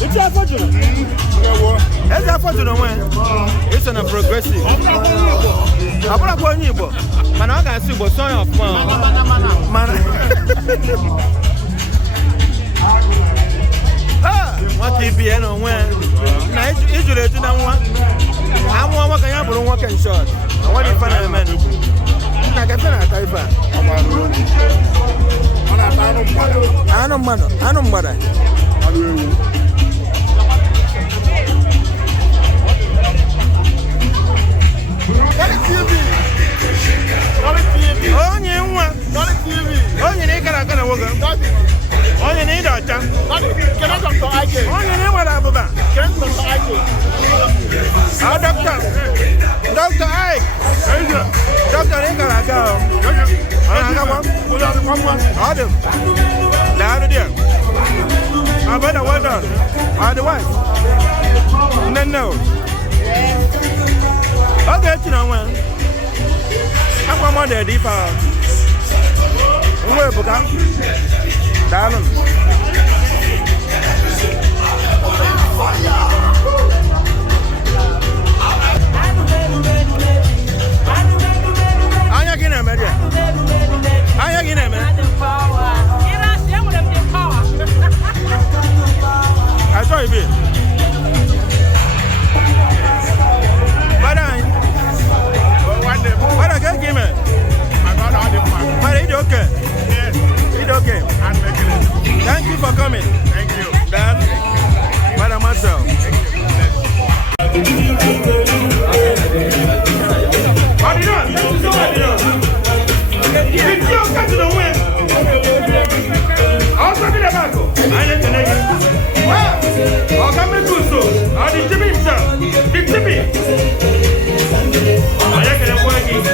It's a fortune. It's a fortune on where? It's on a progressive. Abura kwa nyibo. Mana ga si bo son of man. Mana. Ah, what be no when. Na ijure tu na nwa. Amu wa kan ya buru nwa kan short. What if na man? Na ga tana taifa. Anu mbada. Onye nwa. Onye ni kana woga. Onye ni dọcha. Onye ni nwere abụba. Ah, doctor. Dr. Ike. Doctor ni kana aka o. Ana aka mo. Adam. Laadu dia. Abada well done. Otherwise. No. Okay, Chinonso. Akwa mo de di fa. Nwe buka. Dalon. Anya gina media. Anya gina me. I saw you be. What a good game. But it's okay. Yes. It's okay. Thank you for coming. Thank you. Dad, Madam Marcel. What do you do? If you come to the win, also be the back. I need to make it. Well, I'll come and do so. I'll be Jimmy himself. Big Jimmy. I can work it.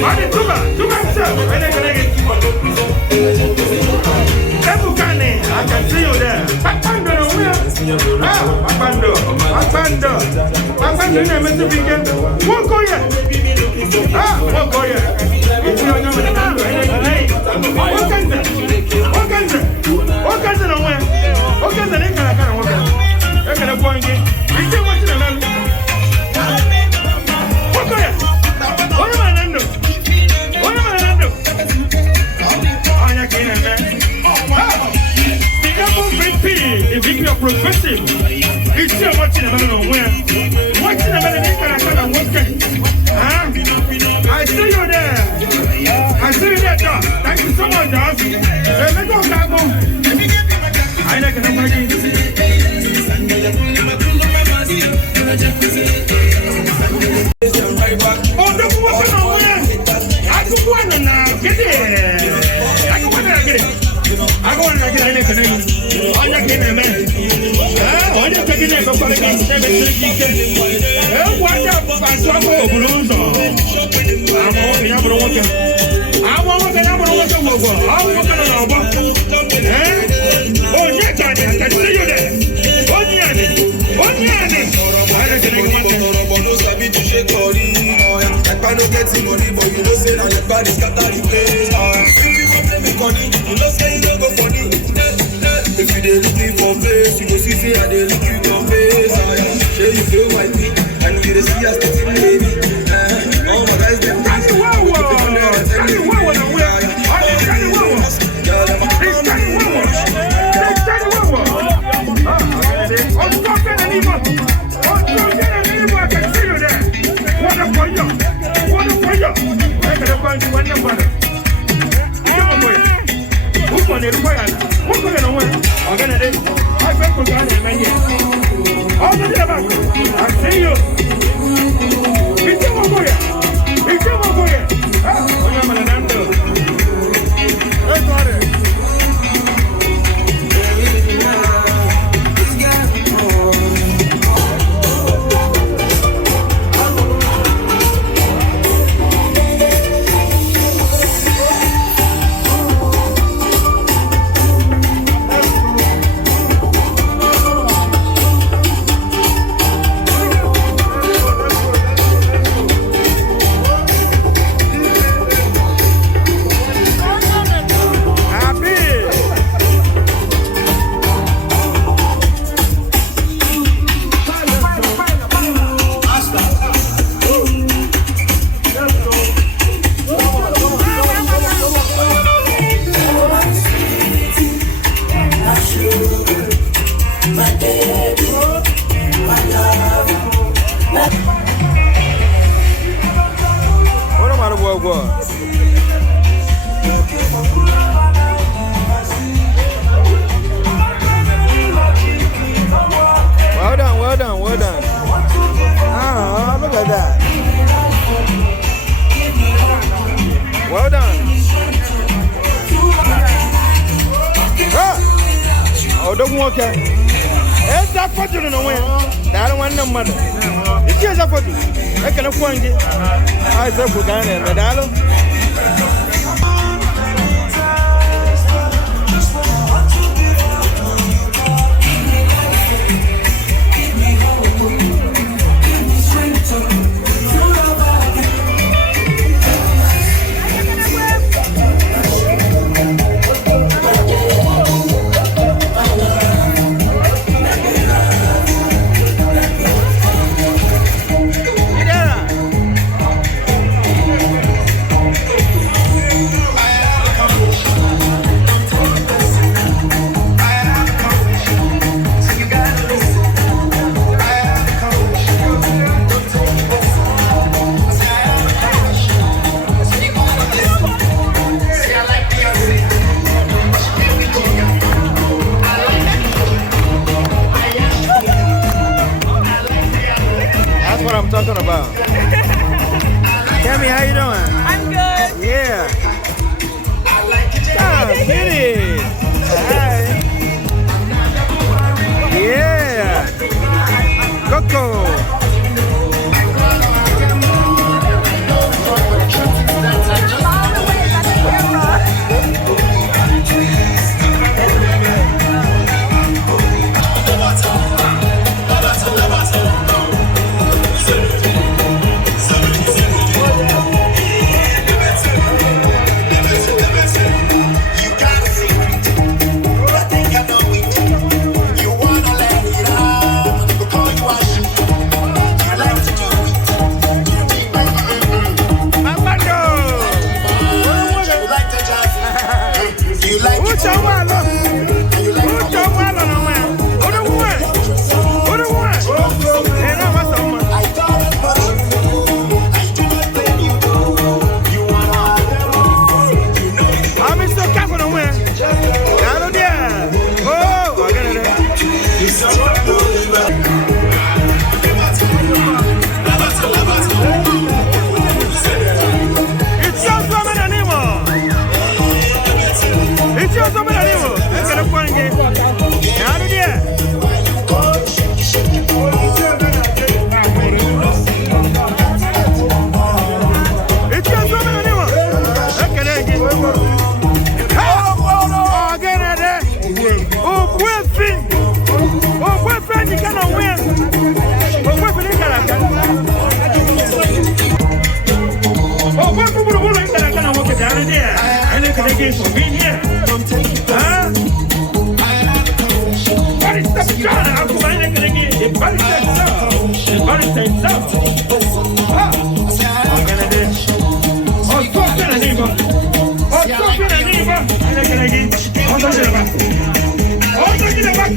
Madi Tuba himself. I can make it. Ebukane, I can see you there. Pakpando no where? Pakpando, you never to begin. Won't go yet. Won't go yet. It's your number. What can no where? What can the name I can't work? I can appoint you. We still want to remember. What go yet? What am I do? What am I do? I can't man. The VP of Progressive is still watching a man where. Watching a man I see you there. I see you there, John. Thank you so much, John. Let go, Gago. I like an oh, don't walk nowhere. I go on now. Get it. I go on and get it. I go on and get it. I'm not getting a man. I'm not taking it for the game. What up? I saw Bruno. I'm hoping I'm going to I want to know what to go. I'm working on our oh, yeah, I can see you there. I don't get money, but you know, say, now your body scatter the place. If you want to make money, you know, say, you don't go funny. If dey look you for face, you go see say I dey look you for face. Sure you feel my beat, and you dey see us getting baby. All my guys them dance, you go keep it on there and tell me. Well done. Ah, look at that. Well done. Oh, don't walk out. It's that photo in the way. I don't want no money. It's just a photo. I can afford it. I said, we're going to the dollar. What I'm talking about. Tammy, how you doing? I'm good. Yeah. Ah, Kitty. Hi. Yeah. Coco.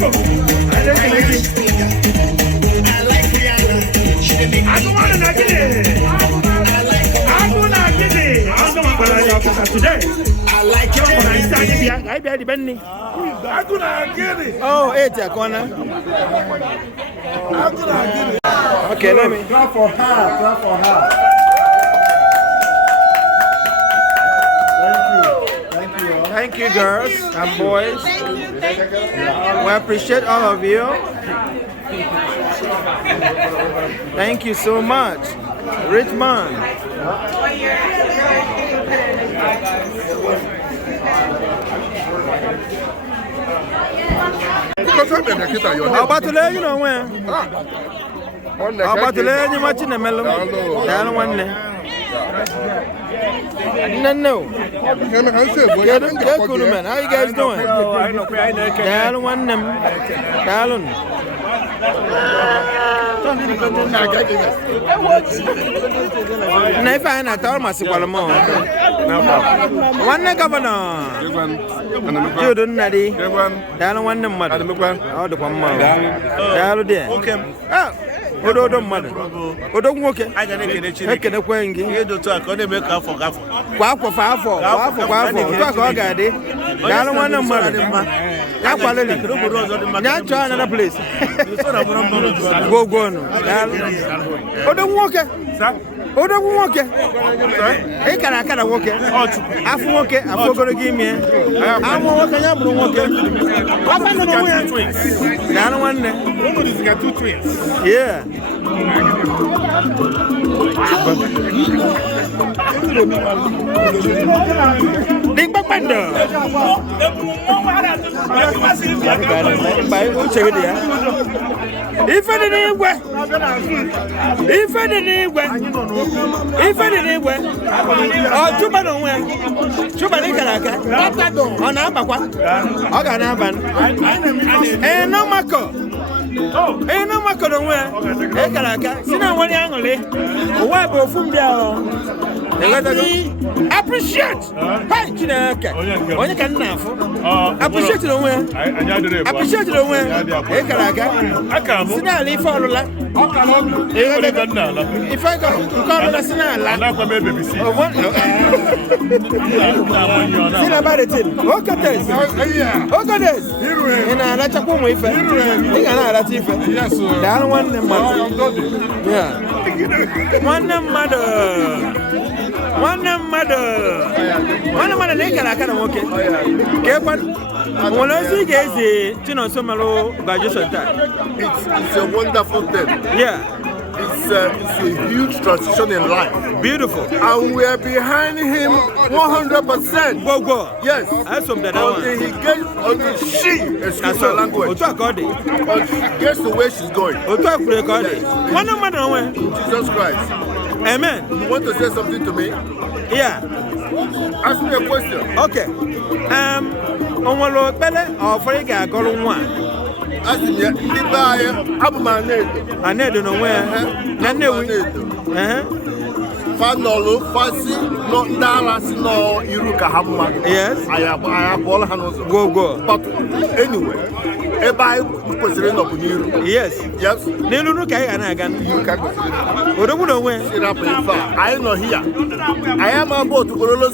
Chico. I don't want to get it. I don't get it. I don't want to today. I like it. I be the Benny. I couldn't get it. Oh, it's a corner. I couldn't get it. Okay, let me. Clap for her. Clap for her. Thank you. Thank you, girls and boys. We appreciate all of you. Thank you so much, Richmond. How about to let you know when? How about to let you watch in the melon? Down one day. No. Get cool, man. How you guys doing? Down one them. Down. Never find out all my Sibalamo. One governor. You don't nutty. Down one them mother. Out of one month. Down there. Okay. Odo don't mother. Odo walk it. I can make it a quang. You do talk on the make up for Quack for far for. Talk all got it. Down one them mother. Not try another place. Go no. Odo walk it. Odo walk it. Hey, can I walk it? I walk it. I'm going to give me. I'm walking up. Walk it. I'm twins. Down one day. Nobody's got two twins. Yeah. Big Banda. If I didn't work, if I didn't work, if I didn't work, or Juba don't work, Juba Nicaraka, on Abaqua, Oganaban, and no Mako. Oh, ain't no Mako don't wear, Ekaraka, Sina one angle, why go from there? Appreciate. Hey, Chinaka. When you can now, appreciate the way. Appreciate the way. Ekaraka. I come. Sina leave for if I go, call the Sina, I'm not going to be seen. About it. Look at this. Look at this. And I let you come with it. Yes, sir. Down one mother. Yeah. One mother. One mother, they can okay. When I see Chinonso graduation time, it's a wonderful thing. Yeah. It's a huge transition in life. Beautiful. And we are behind him 100%. Go. Yes. Until he gets, until she, excuse my language, until she gets to where she's going. Yes. Jesus Christ. Amen. You want to say something to me? Yeah. Ask me a question. Okay. On what Lord Bella or Frega Golon ask me, I never know where. Fanolo, Fasi, no Dallas, no Iruka Hamma. Yes. I have all hands. Go. But anyway, yes. Yes. You can I am not here. I am about to go to the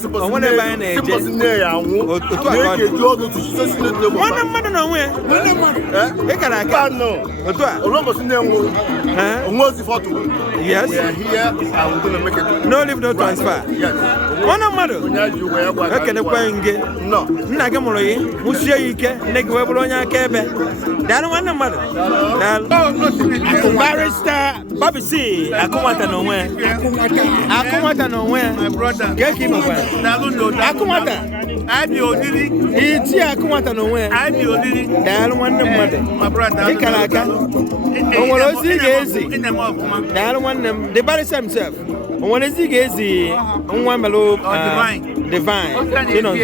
yes. We are here and we're going to make it. No leave, no transfer. Yes. One mother. Okay, the point. No. Nagamori, Mushake, Negwebronia Kebe. That one mother. Barrister Bobby C. Akumata nowhere. Akumata nowhere. My brother. Get him away. Akumata. I be Odiri. It's Akumata nowhere. I be Odiri. That one mother. My brother. Nikalaka. Oh, see, Gazy. That one the barrister himself. When is he Gazy? One below Divine. You know.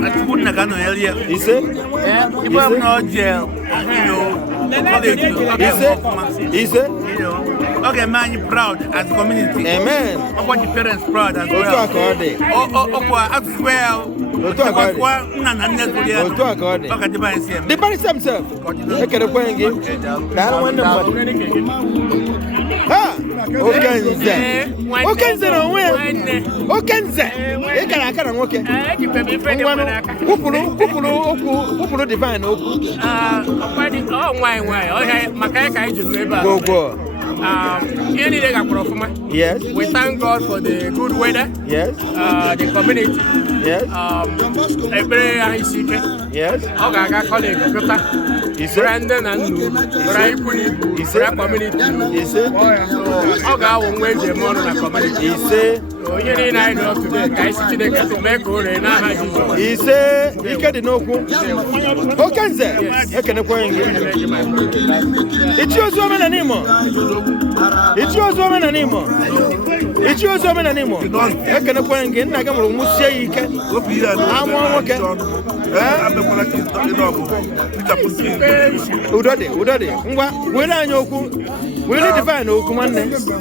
I couldn't have gone earlier. Is it? If I'm not jail, you know, is it? Okay, man, you're proud as a community. Amen. I want your parents proud as well. As well. The parents himself. Look at the point again. That one yes. We thank God for the good weather. Yes. The community. Yes. Yes. Brandon and community. Udode. We need Divine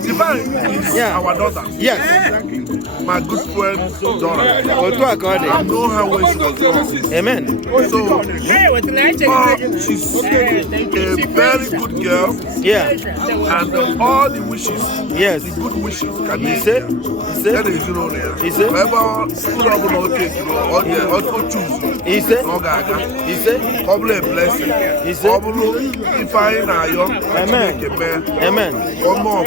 Divine is our daughter. Yes. My good friend's daughter. I know her when she was born. Amen. So, she's a very good girl. Yeah. And all the wishes, yes, the good wishes can be there. That is, you know, there. Whoever school take, you know, or choose. Probably a blessing. If I know you, amen. Amen. One more,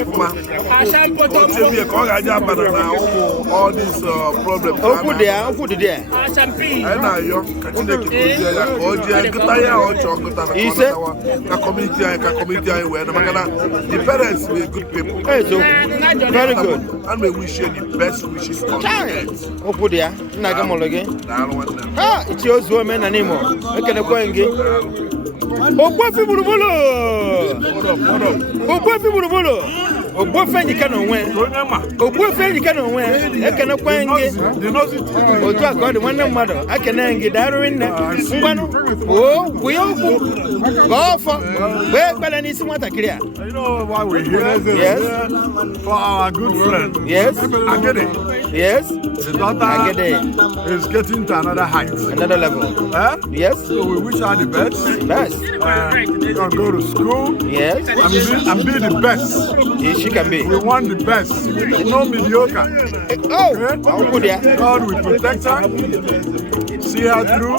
all these problems. Oh, there. The parents were good people. Hey, so very good. And we wish you the best wishes for parents. Oh, there. Nagamologe. Ah, it's yours, woman, and anymore. I can acquaint you. Oh, Buffy Burubolo. Oh, Buffy Burubolo. Oh, Buffy, you cannot win. Oh, Buffy, you cannot win. I can acquaint you. Oh, talk about the one mother. I can get that in there. Oh, we all go for where Balanis want to clear. You know why we're here? Yes. For our good friend. Yes. I get it. Yes. The daughter is getting to another height. Another level. Yes. So we wish her the best. Best. She can go to school. Yes. And be the best. Yes, she can be. We want the best. No mediocre. Oh, God will protect her. See her through.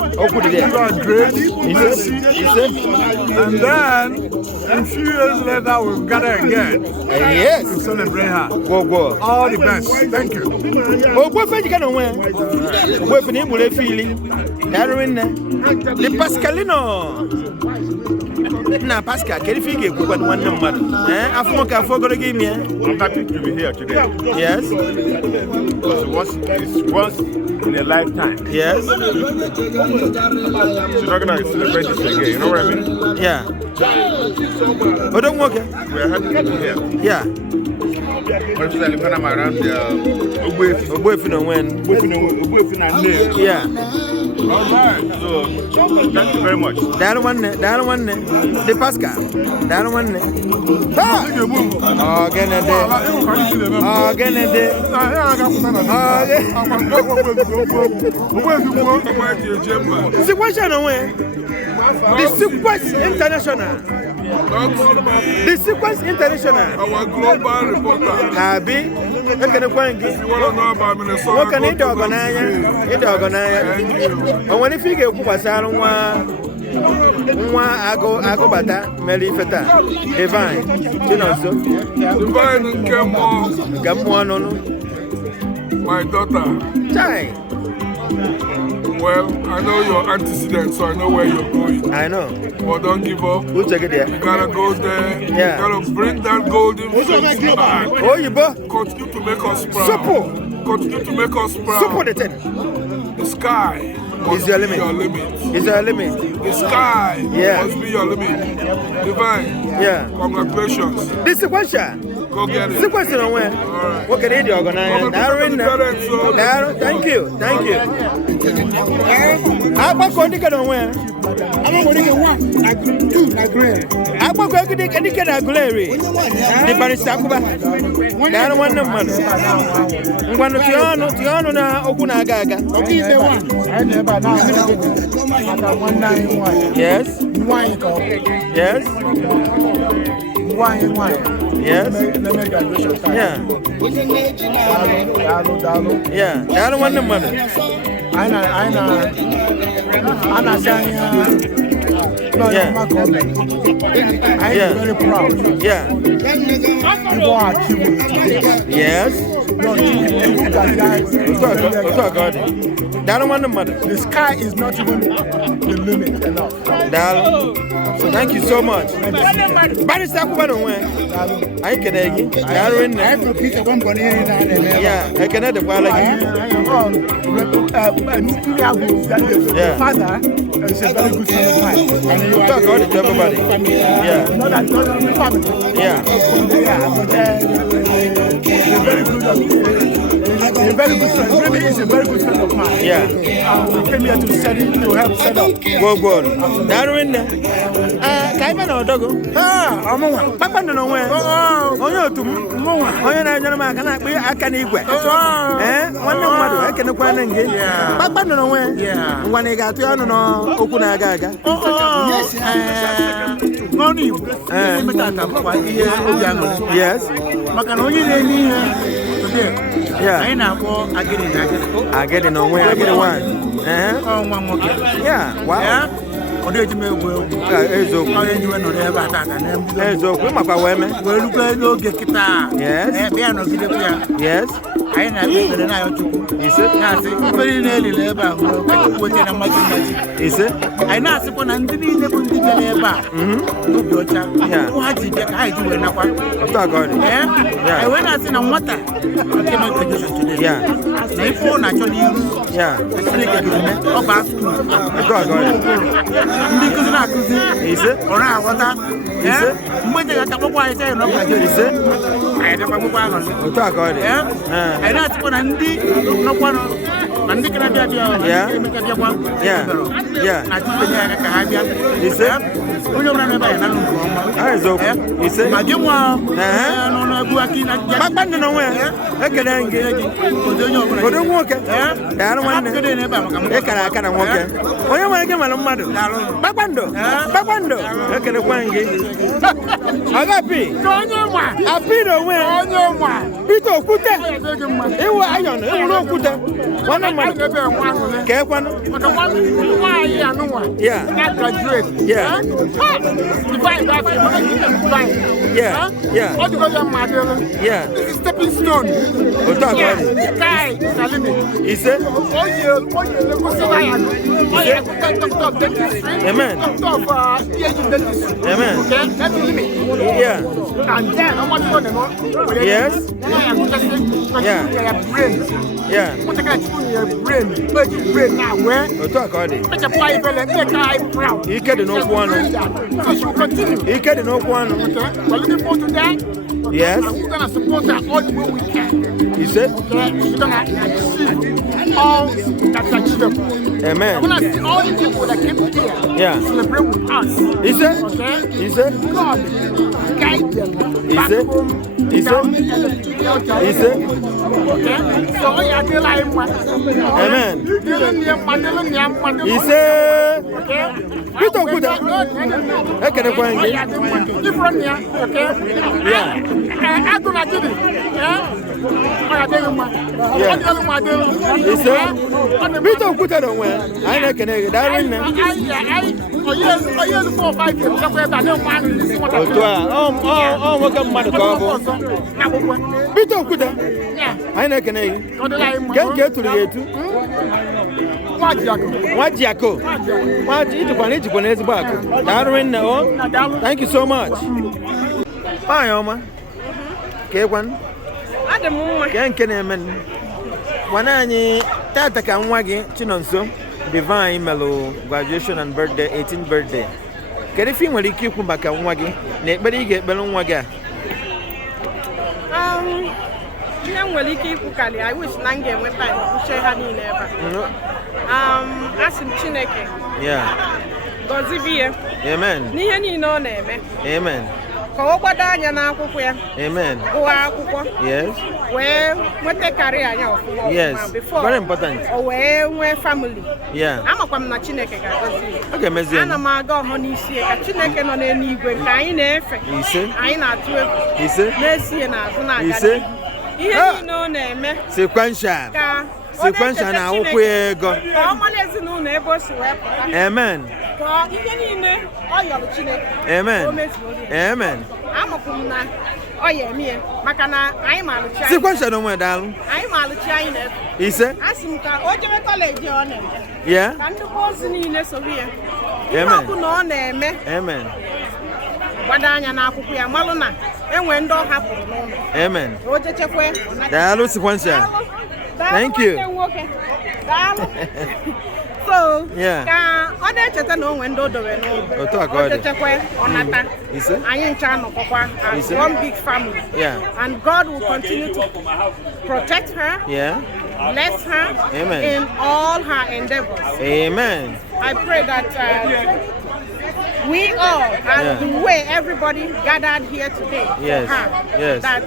Give her grace, mercy. And then, a few years later, we'll gather again. Yes. To celebrate her. Go. All the best. Thank you. Oh, what you can win? What you will feeling? The Pascalino. Na Pascal, can you figure what one number? I forgot to give me. I'm happy to be here today. Yes. Because it's once in a lifetime. Yes. She's not gonna celebrate this again, you know what I mean? Yeah. But don't work. We're happy to be here. Yeah. When I'm around the yeah. All right. So, thank you very much. That one, the Pascal. That one. The Sequence International. The Sequence International. Our global reporter. Abi. If you want to know about Minnesota, what can it organize? And when you figure I go bata, Mary Feta, Divine Chinonso Nkemuoh, my daughter. Chai. Well, I know your antecedents, so I know where you're going. I know. But don't give up. We'll take it there. You gotta go there. Yeah. You gotta bring that golden fruit back. Oh, you bo. Continue to make us proud. Supple. Continue to make us proud. Supple the thing. The sky must is your be limit. your limit. Is your limit. The sky must be your limit. Divine. Yeah. Congratulations. This is one shot. Go get it. Sequence on where? What can you organize? Thank you. Thank you. I'm going to go on where? I'm Agba ko edi ke na glary. Di barista kuba. Dano one man. Ngwano tiono na oku na aga. Yes. Yes. Yes. Yeah. Yeah. Dano one man. Ana no, yeah. I'm very proud. Yeah. People are achieving today. Yes. No, the sky is not even the limit enough. So thank you so much. I can I can add the father is a very good friend of mine. And you talk about it to everybody. Yeah. Not that family. Yeah. He's a very good friend. Really, he's a very good friend of mine. Yeah. We came here to help set up. Good. Darwin. Kaiba na odogo. Omonwa. Papa no we. Onye otum. Onye na nyere maka na akpe aka na igwe. Nwanne mmadu ekene kwa na nge. Papa no we. Ngwa na ga atu onu no okwu na aga aga. Yes. No ni. Metata kwa ihe obi ango. Yes. Maka na onye na-eni ihe today. Yeah. I na ko agede no we agede one. Yeah. Wow. Yes. Yes. I know stepping stone. Amen. Amen. Yeah. And then I want to know. Yes. Yeah. Yeah. What the brain now where? Make a pie belly, make I proud. He can no one. So she will continue. He can no one. Okay. We're looking forward to that. Okay. Yes. And we're gonna support her all the way we can. He said? Okay. We're gonna achieve all that's achievable. Amen. We're gonna see all the people that came here. Yeah. Celebrate with us. He said? Okay. He said? God guide them. He said? He said? He said? Okay. So we are the live one. Amen. He said? Okay. Put on good. I can find it. Different here. Okay. Yeah. I'm gonna do it. Yeah. Yeah. He said? Put on good. I don't wear. I can get that right now. Oh, 4 or 5 years. Oh, what come mad cover? Bito kuda. I can get to the gate. Thank you so much. Hi, Oma. K1. Nkeonyema. Wanani tata kanwagi Chinonso Divine Melo graduation and birthday 18th birthday. Can you feel when you keep back and waggy? But you get balloon wagga. I wish Nange went back to share honey never. Ask him Chineke. Yeah. Gozivia. Amen. Nihani no name. Amen. Kawabadanya na akwụkwọ ya. Amen. Gụọ akwụkwọ. Yes. Wee nweta career anya ọfụma. Yes. Very important. O wee nwee family. Yeah. Amakwa m na Chineke ga-agọzi. Okay, mezie. Ana m aga ọhụ n'isi ka Chineke nọ n'eluigwe nke anyị na-efe. Ise. Anyị na-atụ egwu. Ise. Na-esie n'azụ na-aga. Ise. Ihe niile ọ na-eme. Sequential. Sequential na akwụkwọ ego. Ka ọ mara ezinụlọ ebe o si wee pụta. Amen. Ka ihe niile ọ yọrọ Chineke. Amen. O mezuo ya. Amen. Amakwa m na ọ ya eme ya maka na anyị ma alụchi anyị. Sequential no nwe daalụ. Anyị ma alụchi anyị na-efe. Ise. Asị m ka o jebe kọleji ọ na-eje. Yeah. Ka ndịkwa ozi niile soro ya. Ihe Amen. ọbụ na ọ na-eme. Amen. Gbado anya n'akwụkwọ ya malụ na enwe ndị ọ hapụrụ n'ụlọ. Amen. O jechekwe. Daalụ sequential. Thank you. Daalụ. So, Yeah. ka ọ na-echeta na onwe ndị o dowe n'ụlọ. Otu a ka ọ dị. O jechekwe ọ nata. Ise. Anyị ncha nọkọkwa as Ise. one big family. Yeah. And God will continue to protect her. Yeah. Bless her. Amen. In all her endeavors. Amen. I pray that we all, and the way everybody gathered here today Yes. for her, Yes. that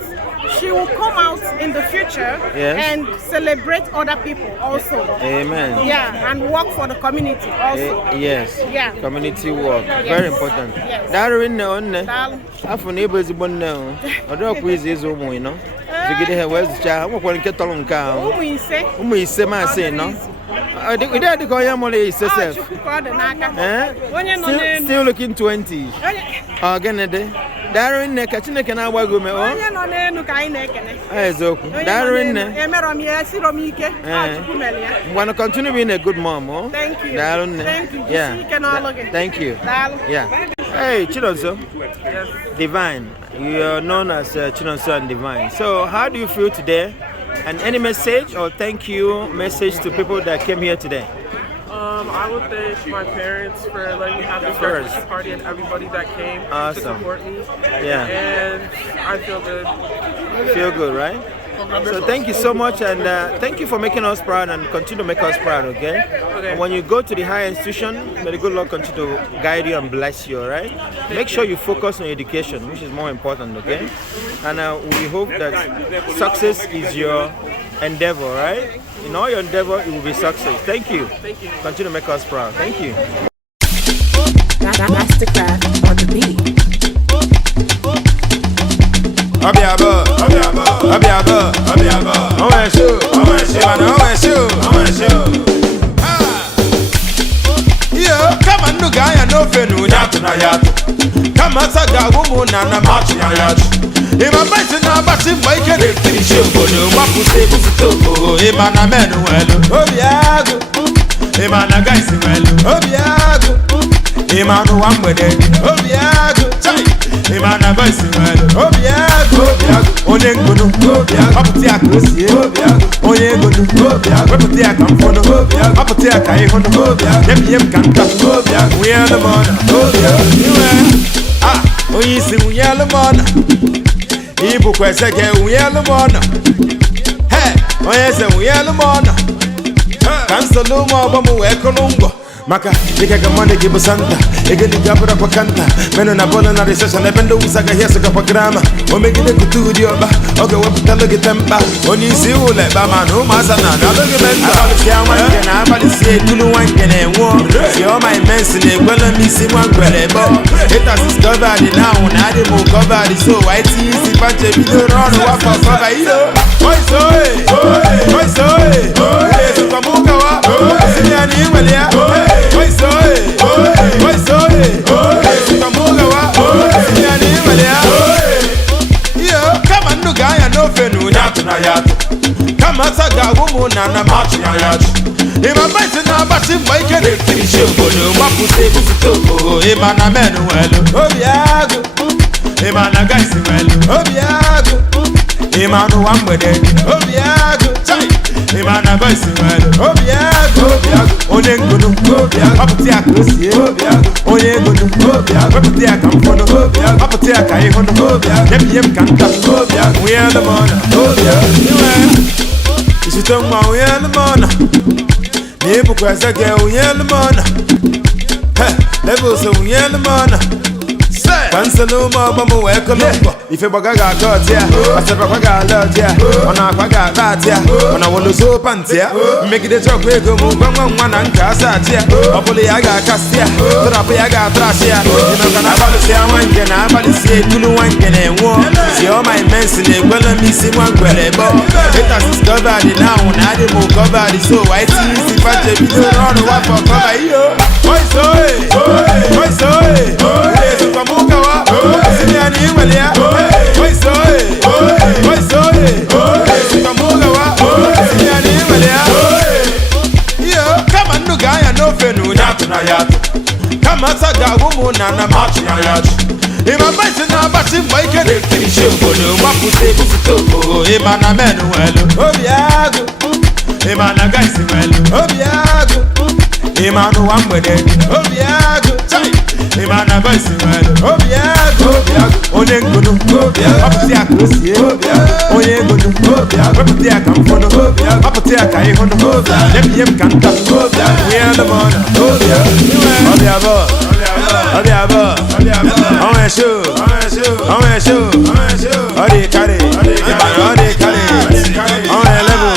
she will come out in the future Yes. and celebrate other people also. Amen. Yeah, and work for the community also. Yes. Yeah. Community work. Yes. Very important. Yes. Daalụ nne onne. Daalụ. Afọ na ebe ezigbo nne o. Ọ dịkwa izu ịzụ ụmụ ịnọ. Zigide ha wee zụcha. O nwekwara nke tọrọ nke ahụ. Ụmụ ise. Ụmụ ise masị nọ. Ụdị adịka onye mụrụ ise sef. Chukwu ka ọ dị n'aka. Onye nọ n'elu. Still looking 20. Ọ gịnị dị? Daalụ nne ka Chineke na-agba gị ume. Onye nọ n'elu ka anyị na-ekene. Eziokwu. Daalụ nne. Emerọ m ya, esiro m ike. Chukwu mere ya. Ngwanụ continue being a good mom. Oh? Thank you. Daalụ nne. Thank you. Yeah. Jisi ike n'ọlụ gị. Thank you. Daalụ. Yeah. Hey, Chinonso. Yes. Divine. You are known as Chinonso and Divine. So, how do you feel today? And any message or thank you message to people that came here today? I would thank my parents for letting me have this graduation party and everybody that came to support me. Yeah. And I feel good. Feel good, right? So thank you so much, and thank you for making us proud, and continue to make us proud, okay? And when you go to the higher institution, may the good Lord continue to guide you and bless you, all right? Make sure you focus on education, which is more important, okay? And we hope that success is your endeavor, right? In all your endeavor, it will be success. Thank you. Thank you. Continue to make us proud. Thank you. Mastercraft on the beat. Obiabo, I want to show. Yeah, come on, no guy, I know Fenu, Yatu. Come on, Saga, woman, and a match. If I'm better now, but if I can finish you, what would say to Imana Manuel? Obiago, Imana guys, Obiago, Imanu, one with it, Obiago, Imana voice, Obiago, Onengono, Apotia Chrissy, Onengono, Apotia Campono, Apotia Kaihono, Yem Kanta, we are the one, we see we are the one. Ibu kweseke we are the one. Hey, we are the one. Cancel no more, we are Maka, nika kamane kibu santa Egeni gabura kwa kanta Meno na bola na recession Ebendo usaga hiesa kwa grama Omegine kutudi oba Oge wapitalo gitemba Oni isi ule Bama no masana Naloge menta Abali siya wange na abali siya Tulu wange ne nwo Siya my mensi ne Gwela misi mwangwele bo Haters is covered now Nadi mo covered So white easy Panche video run Wapa cover ilo Oi soe Oi soe Suka muka wa Sinya ni welia Oi soe, Kamugawa, Yani Malia. Yo, come on, no guy, I know Fenu, Yatu. Come on, Saga, woman, and a match. If I'm better now, but if I can finish you, what would say to Imana Manuel? Obiago, Imana guys, Obiago, Imanu, one with it, Obiago, Imana voice, Obiago, Onengono, Apotia Chrissy, Onengono, Apotia Campono, Apotia Kaihono, Yem Kanta, we are the one. Is it on my way on the man? Neighbor Kwasaka, we are the man. levels of Yelmana. Cancel no more, but welcome. If you bugger got here, I said, I got lot here. On a quagga that here, on a wall so pants here. Make it a joke, we go move one and cast out here. Hopefully, I got cast here. Therapy, I got trash here. You know, can I say I want to I want to say Tulu one can and one. See all my men in the well, and missing one quellable. It has discovered it now, and I didn't move cover it. So I see if I take you on what for cover you. Boy, so, boy, so, Kamukawa, Siniani, Walia, Boyso, Kamukawa, Siniani, Walia. Come on, no guy, and no fenu, Yatunayat. Come on, Saga, woman, and a marchinayat. In my mind, now, but in my can finish you for the Wapu table to Topo, Emana Manuel, Obiago, Emana Gaisimuel, Obiago, Emanu Wambade, Obiago, Emana Gaisimuel, Obiago, Onengono, Apatia Cosia, Onengono, Apatia Campono, Apatia Caihono, let me canta, we are the money, Obiabo, on a show, Odi carry, Odi carry, on a level,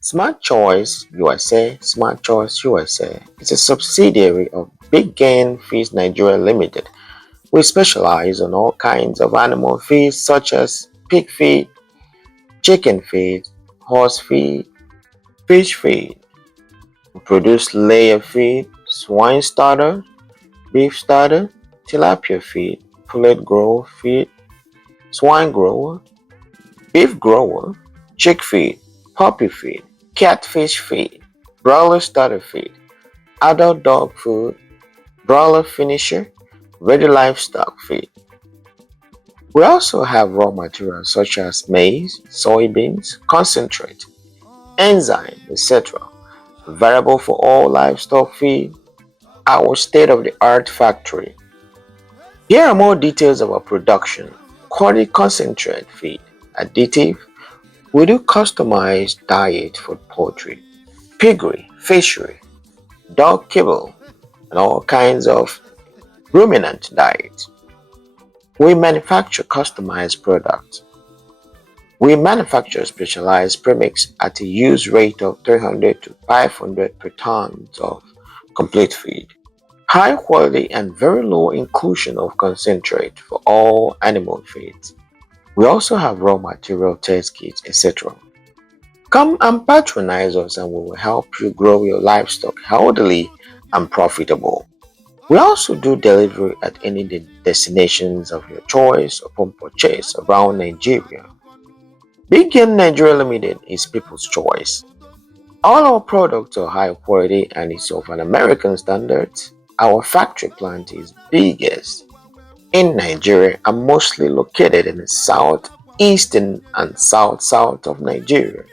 Smart Choice USA, Smart Choice USA is a subsidiary of Big Game Feeds Nigeria Limited. We specialize on all kinds of animal feeds such as pig feed, chicken feed, horse feed, fish feed. We produce layer feed, swine starter, beef starter, tilapia feed, pullet grower feed, swine grower, beef grower, chick feed, puppy feed, catfish feed, broiler starter feed, adult dog food, broiler finisher, ready livestock feed. We also have raw materials such as maize, soybeans, concentrate, enzyme, etc. available for all livestock feed, our state-of-the-art factory. Here are more details of our production. Quality concentrate feed, additive. We do customized diet for poultry, piggery, fishery, dog kibble, and all kinds of ruminant diets. We manufacture customized products. We manufacture specialized premix at a use rate of 300 to 500 per ton of complete feed. high quality and very low inclusion of concentrate for all animal feeds. We also have raw material test kits, etc. Come and patronize us and we will help you grow your livestock healthily and profitable. We also do delivery at any destinations of your choice upon purchase around Nigeria. Big Game Nigeria Limited is people's choice. All our products are high quality and is of an American standards. Our factory plant is biggest in Nigeria and mostly located in the southeastern and south of Nigeria.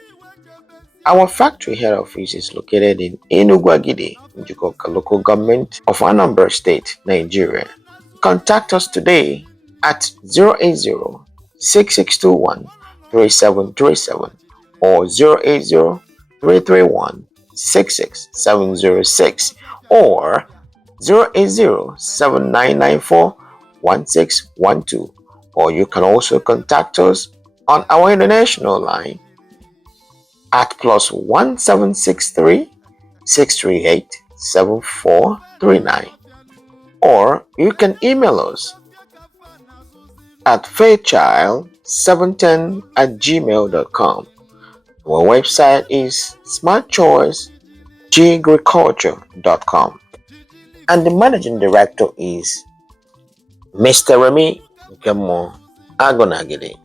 Our factory head office is located in Enugu-Agide, Njukoka local government of Anambra State, Nigeria. Contact us today at 080-6621-3737 or 080-331-66706 or 080-7994-1612, or you can also contact us on our international line at +1763 638 7439, or you can email us at fairchild710@gmail.com. Our website is smartchoicegagriculture.com, and the managing director is Mr. Remy Nkemuoh Agonagide.